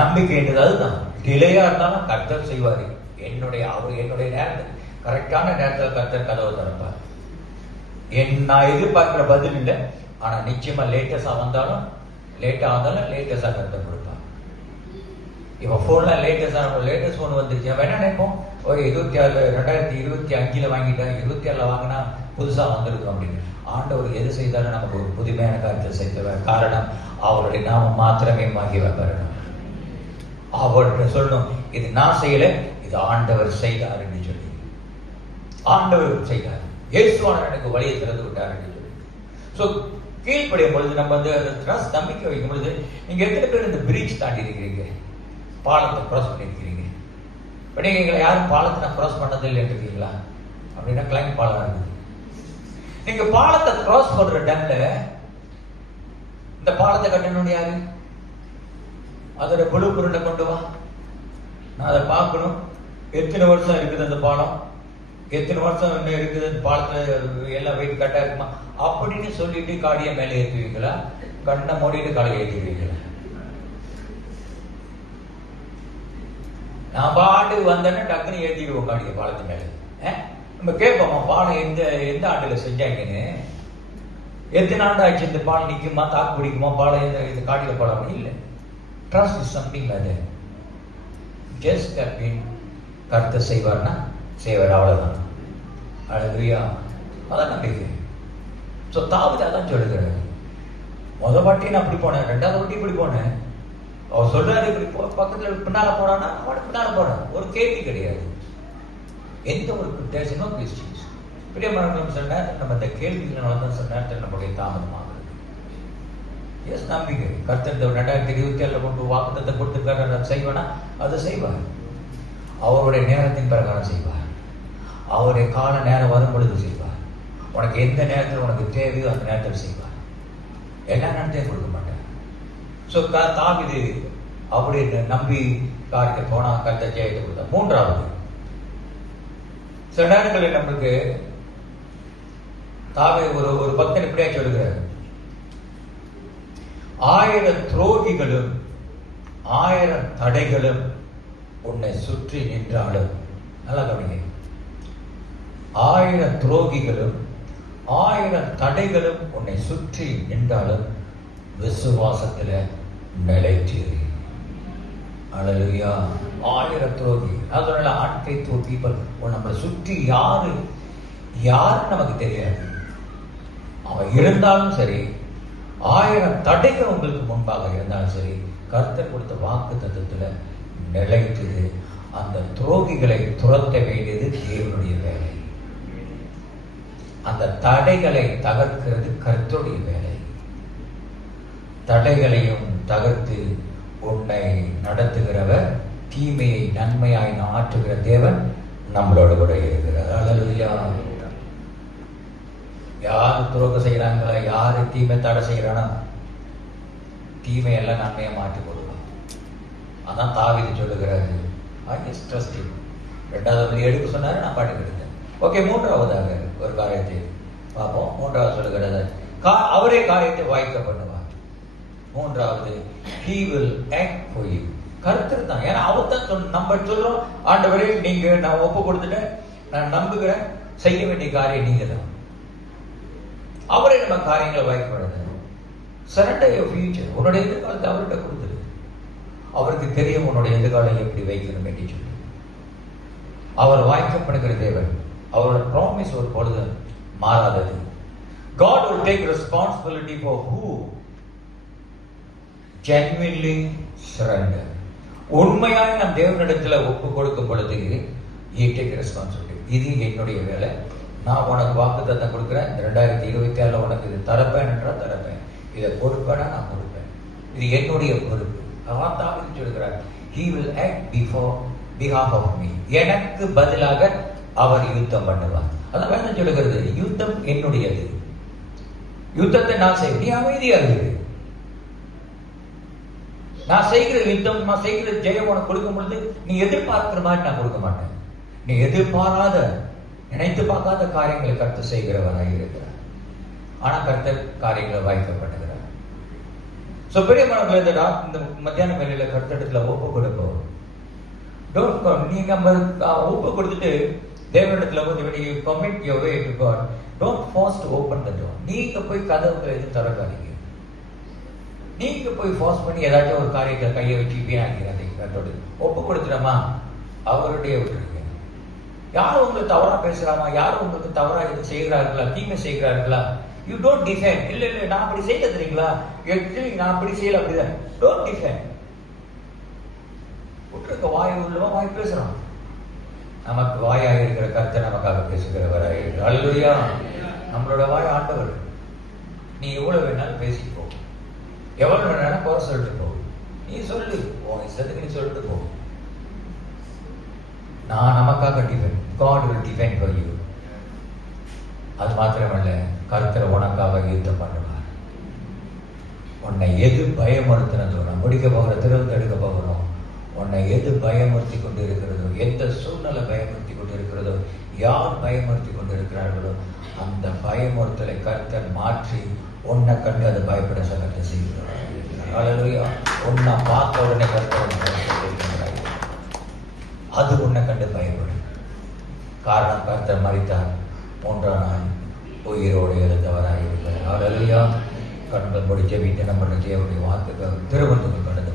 நம்பிக்கை என்றது அதுதான். டிலேயா இருந்தாலும் கர்த்தர் செய்வார். என்னுடைய நேரத்தில், கரெக்டான நேரத்தில் கர்த்தர் கதவை திறப்பார். நான் எதிர்பார்க்கிற பதில் இல்லை, ஆனா நிச்சயமா லேட்டஸ்டா வந்தாலும் லேட்டஸ்டா கர்த்தர் கொடுப்பார். இப்ப போன்ல லேட்டஸ்ட் போன் வந்துருச்சு. நம்ம என்ன நினைப்போம், ஒரு 2025 வாங்கிட்டேன், 26 வாங்கினா புதுசா வந்திருக்கும் அப்படின்னு. ஆண்டவர் எது செய்தாலும் நமக்கு ஒரு புதுமையான காரியத்தை செய்தவர். காரணம், அவருடைய நாம மாத்திரமே மகிமைப்படணும். அவர்கிட்ட சொல்லணும், இது நான் செய்யல, இது ஆண்டவர் செய்தார் என்று சொல்லி. ஆண்டவர் செய்தார், இயேசுவானவர் எனக்கு வழியை திறந்து விட்டார் என்று சொல்லி. ஸோ கீழ்ப்படியும் பொழுது நம்ம வந்து ட்ரஸ்ட், நம்பிக்கை வைக்கும் பொழுது, நீங்க எத்தனை பேர் இந்த பிரிட்ஜ் தாண்டி இருக்கிறீங்க, பாலத்தை கிராஸ் பண்ணிருக்கிறீங்க? இப்போ நீங்க யாரும் பாலத்தை நான் கிராஸ் பண்ணதில்லை இருக்கீங்களா? அப்படின்னா கிளைம் பாலம் இருக்குது. நீங்க பாலத்தை கிராஸ் பண்ற டைம்ல இந்த பாலத்தை கட்டணும்னு யாரு? அதோட புழு புருண்டை கொண்டு வா, நான் அதை பார்க்கணும். எத்தனை வருஷம் இருக்குது அந்த பாலம், எத்தனை வருஷம் இன்னும் இருக்குது அந்த பாலத்துல, எல்லாம் வெயிட் கட்டா இருக்குமா அப்படின்னு சொல்லிட்டு காடியை மேலே ஏற்றுவீங்களா? கண்ணை மூடிட்டு காலையை ஏற்றுவீங்களா? நான் பாட்டு வந்தேன்னா டக்குன்னு ஏற்றிடுவோம் காடியை பாலத்து மேலே. நம்ம கேட்போமா, பாலம் எந்த ஆண்டுல செஞ்சாங்கன்னு, எத்தனை ஆண்டு ஆச்சு இந்த பாலம் நிற்குமா, தாக்கு பிடிக்குமா, பாலம் இந்த காடியில பாலம் இல்லை. Trust is something like that. Just that mean கர்த்தர் செய்வார்னா செய்வார், அவ்வளவுதான். அல்லேலூயா. அதான் நம்பிக்கை. ஸோ தாவீது அதான் சொல்லுகிறாரு, முத வாட்டி நான் அப்படி போனேன், ரெண்டாவது வாட்டி இப்படி போனேன். அவர் சொல்றாரு, இப்படி பக்கத்துல பின்னால போறான்னா அவனுக்கு பின்னால போறான். ஒரு கேள்வி கிடையாது, எந்த ஒரு தேசனோ கிறிஸ்டின்ஸ் பிரியமான சொன்ன நம்ம இந்த கேள்விகளை தான் சொன்ன நேரத்தில் நம்முடைய தாமதமாக நம்பிக்கை. கர்த்தர் 2027 கொண்டு வாக்குத்தத்தை கொடுத்துருக்காரு, அதை செய்வானா? அதை செய்வார். அவருடைய நேரத்தின் பிரகாரம் செய்வார். அவருடைய கால நேரம் வரும் பொழுது செய்வார். உனக்கு எந்த நேரத்தில் உனக்கு தேவையோ அந்த நேரத்தில் செய்வார். எல்லா நேரத்தையும் கொடுக்க மாட்டார். ஸோ தாவீது அப்படி நம்பி காரியத்தை போனா கர்த்தர் ஜெயத்தை கொடுத்தார். மூன்றாவது, சில நேரங்களில் நமக்கு தாவீது ஒரு பக்தன் இப்படியா சொல்லுகிறார், 1000 துரோகிகளும் 1000 தடைகளும் உன்னை சுற்றி நின்றாலும், நல்லா கவனிங்க, 1000 துரோகிகளும் 1000 தடைகளும் உன்னை சுற்றி நின்றாலும் விசுவாசத்துல நிலைத்திரு. அல்லேலூயா. 1000 துரோகி, அதனால unfaithful people நம்மளை சுற்றி யாரு நமக்கு தெரியாது. அவன் இருந்தாலும் சரி, 1000 தடைகள் உங்களுக்கு முன்பாக இருந்தாலும் சரி, கர்த்தர் கொடுத்த வாக்கு தத்துவத்துல நிலைத்தது. அந்த துரோகிகளை துரத்த வேண்டியது தேவனுடைய வேலை. அந்த தடைகளை தகர்க்கிறது கர்த்தருடைய வேலை. தடைகளையும் தகர்த்து உன்னை நடத்துகிறவர், தீமையை நன்மையாய் ஆற்றுகிற தேவன் நம்மளோட கூட இருக்கிறார். அல்லேலூயா. யாரு துரோகம் செய்யறாங்களா, யாரு தீமை தடை செய்யறானா, தீமையெல்லாம் நன்மையை மாற்றி கொடுக்கும். அதான் தாவீது சொல்லுகிறாரு, ரெண்டாவது எடுக்க சொன்னாரு, நான் பாட்டுக்கு எடுத்தேன். ஓகே, மூன்றாவதாக ஒரு காரியத்தை பார்ப்போம். மூன்றாவது சொல்லுகிறது, அவரே காரியத்தை வாய்க்க பண்ணுவார். மூன்றாவது, he will act for you. கர்த்தர் தான். ஏன்னா அவர் தான் நம்ம சொல்றோம், ஆண்டவரே நீங்க நான் ஒப்பு கொடுத்துட்டேன், நான் நம்புகிறேன், செய்ய வேண்டிய காரியம் நீங்க தான். அவரே நம்ம காரியங்களை வாய்க்கப்படுது. சரண்டர் யுவர் ஃபியூச்சர், உன்னுடைய எதிர்காலத்தை அவர்கிட்ட கொடுத்துரு. அவருக்கு தெரியும் உன்னுடைய எதிர்காலம் எப்படி வைக்கணும் என்று சொல்லி. அவர் வாய்க்கப்படுகிற தேவன். அவரோட ப்ராமிஸ் ஒரு பொழுது மாறாதது. God will take responsibility for who genuinely surrender. உண்மையாக நம் தேவனிடத்துல ஒப்பு கொடுக்கும் பொழுது he take responsibility. இது என்னுடைய வேலை, நான் உனக்கு வாக்குத்தத்தம் கொடுக்கிறேன், 2027 உனக்கு இது தரப்பேன் என்றால் தரப்பேன், இதை கொடுப்பேனா நான் கொடுப்பேன், இது என்னுடைய பொறுப்பு. அதான் சொல்கிறார், he will act behalf of me. எனக்கு பதிலாக அவர் யுத்தம் பண்ணுவார். அதான் வேணும் சொல்லுகிறது, யுத்தம் என்னுடையது, யுத்தத்தை நான் செய்வேன், நீ அமைதியாக இரு. நான் செய்கிற யுத்தம், நான் செய்கிற ஜெயம் உனக்கு கொடுக்கும் பொழுது நீ எதிர்பார்க்கிற மாதிரி நான் கொடுக்க மாட்டேன். நீ எதிர்பாராத, நினைத்து பார்க்காத காரியங்களை கர்த்தர் செய்கிறவராக இருக்கிறார். ஆனா கர்த்தர் காரியங்களை வாய்க்கப்படுகிறார். சோ பெரியமானவர்களே, இந்த மத்தியான வேளையில கர்த்தரிடத்துல ஒப்பு கொடுப்போம். நீங்க ஒப்பு கொடுத்துட்டு தேவனிடத்துல வந்து when you commit your way to God, don't force to open the door. நீங்க போய் கதவுகளை எதுவும் திறக்காதீங்க. நீங்க போய் ஃபோர்ஸ் பண்ணி ஏதாச்சும் ஒரு காரியத்தை கையை வச்சு வீணாக்கிறாதீங்க. ஒப்பு கொடுத்துறமா அவருடைய விட்டுருங்க. யாரும் உங்களுக்கு தவறா பேசுறாமா, யாரும் உங்களுக்கு தவறா எதுவும் செய்கிறார்களா, தீமை செய்கிறார்களா, யூ டோன்ட் டிஃபெண்ட். இல்ல இல்ல நான் அப்படி செய்ய தெரியுங்களா, நான் அப்படி செய்யல, அப்படிதான். Don't defend. விட்டுருக்க. வாய் உள்ளவன் வாய் பேசுறான். நமக்கு வாயாக இருக்கிற கர்த்தர் நமக்காக பேசுகிறவராக இருக்கிறார். அல்லேலூயா. நம்மளோட வாய் ஆண்டவர். நீ எவ்வளவு வேணாலும் பேசிப்போ, எவ்வளவு வேணாலும் குறை சொல்லிட்டு போ, நீ சொல்லு, உன் இஷ்டத்துக்கு நீ சொல்லிட்டு போ. நான் நமக்காக defend. God will defend for you. அது மாத்திரமல்ல, கர்த்தர் உனக்காக யுத்தம் பண்ணுவார். உன்னை எது பயமுறுத்தினதோ, நான் முடிக்க போகிற திறந்து எடுக்க போகிறோம், உன்னை எது பயமுறுத்தி கொண்டு இருக்கிறதோ, எந்த சூழ்நிலை பயமுறுத்தி கொண்டு இருக்கிறதோ, யார் பயமுறுத்தி கொண்டு இருக்கிறார்களோ, அந்த பயமுறுத்தலை கர்த்தர் மாற்றி உன்னை கண்டு அதை பயப்பட சகத்தை செய்கிறார். அல்லேலூயா. உன்னை பார்த்த உடனே கர்த்தர் அது உன்னை கண்டு பயப்படும். காரணம், கர்த்தர் மரித்தார், 3ஆம் நாள் உயிரோடு எழுந்தவராக இருக்கிறார். அல்லேலூயா. கண்கள் முடிச்ச வீட்டை நம்மளுடைய தேவனுடைய வாக்குகள் திருவண்ணத்துக்கு கடந்து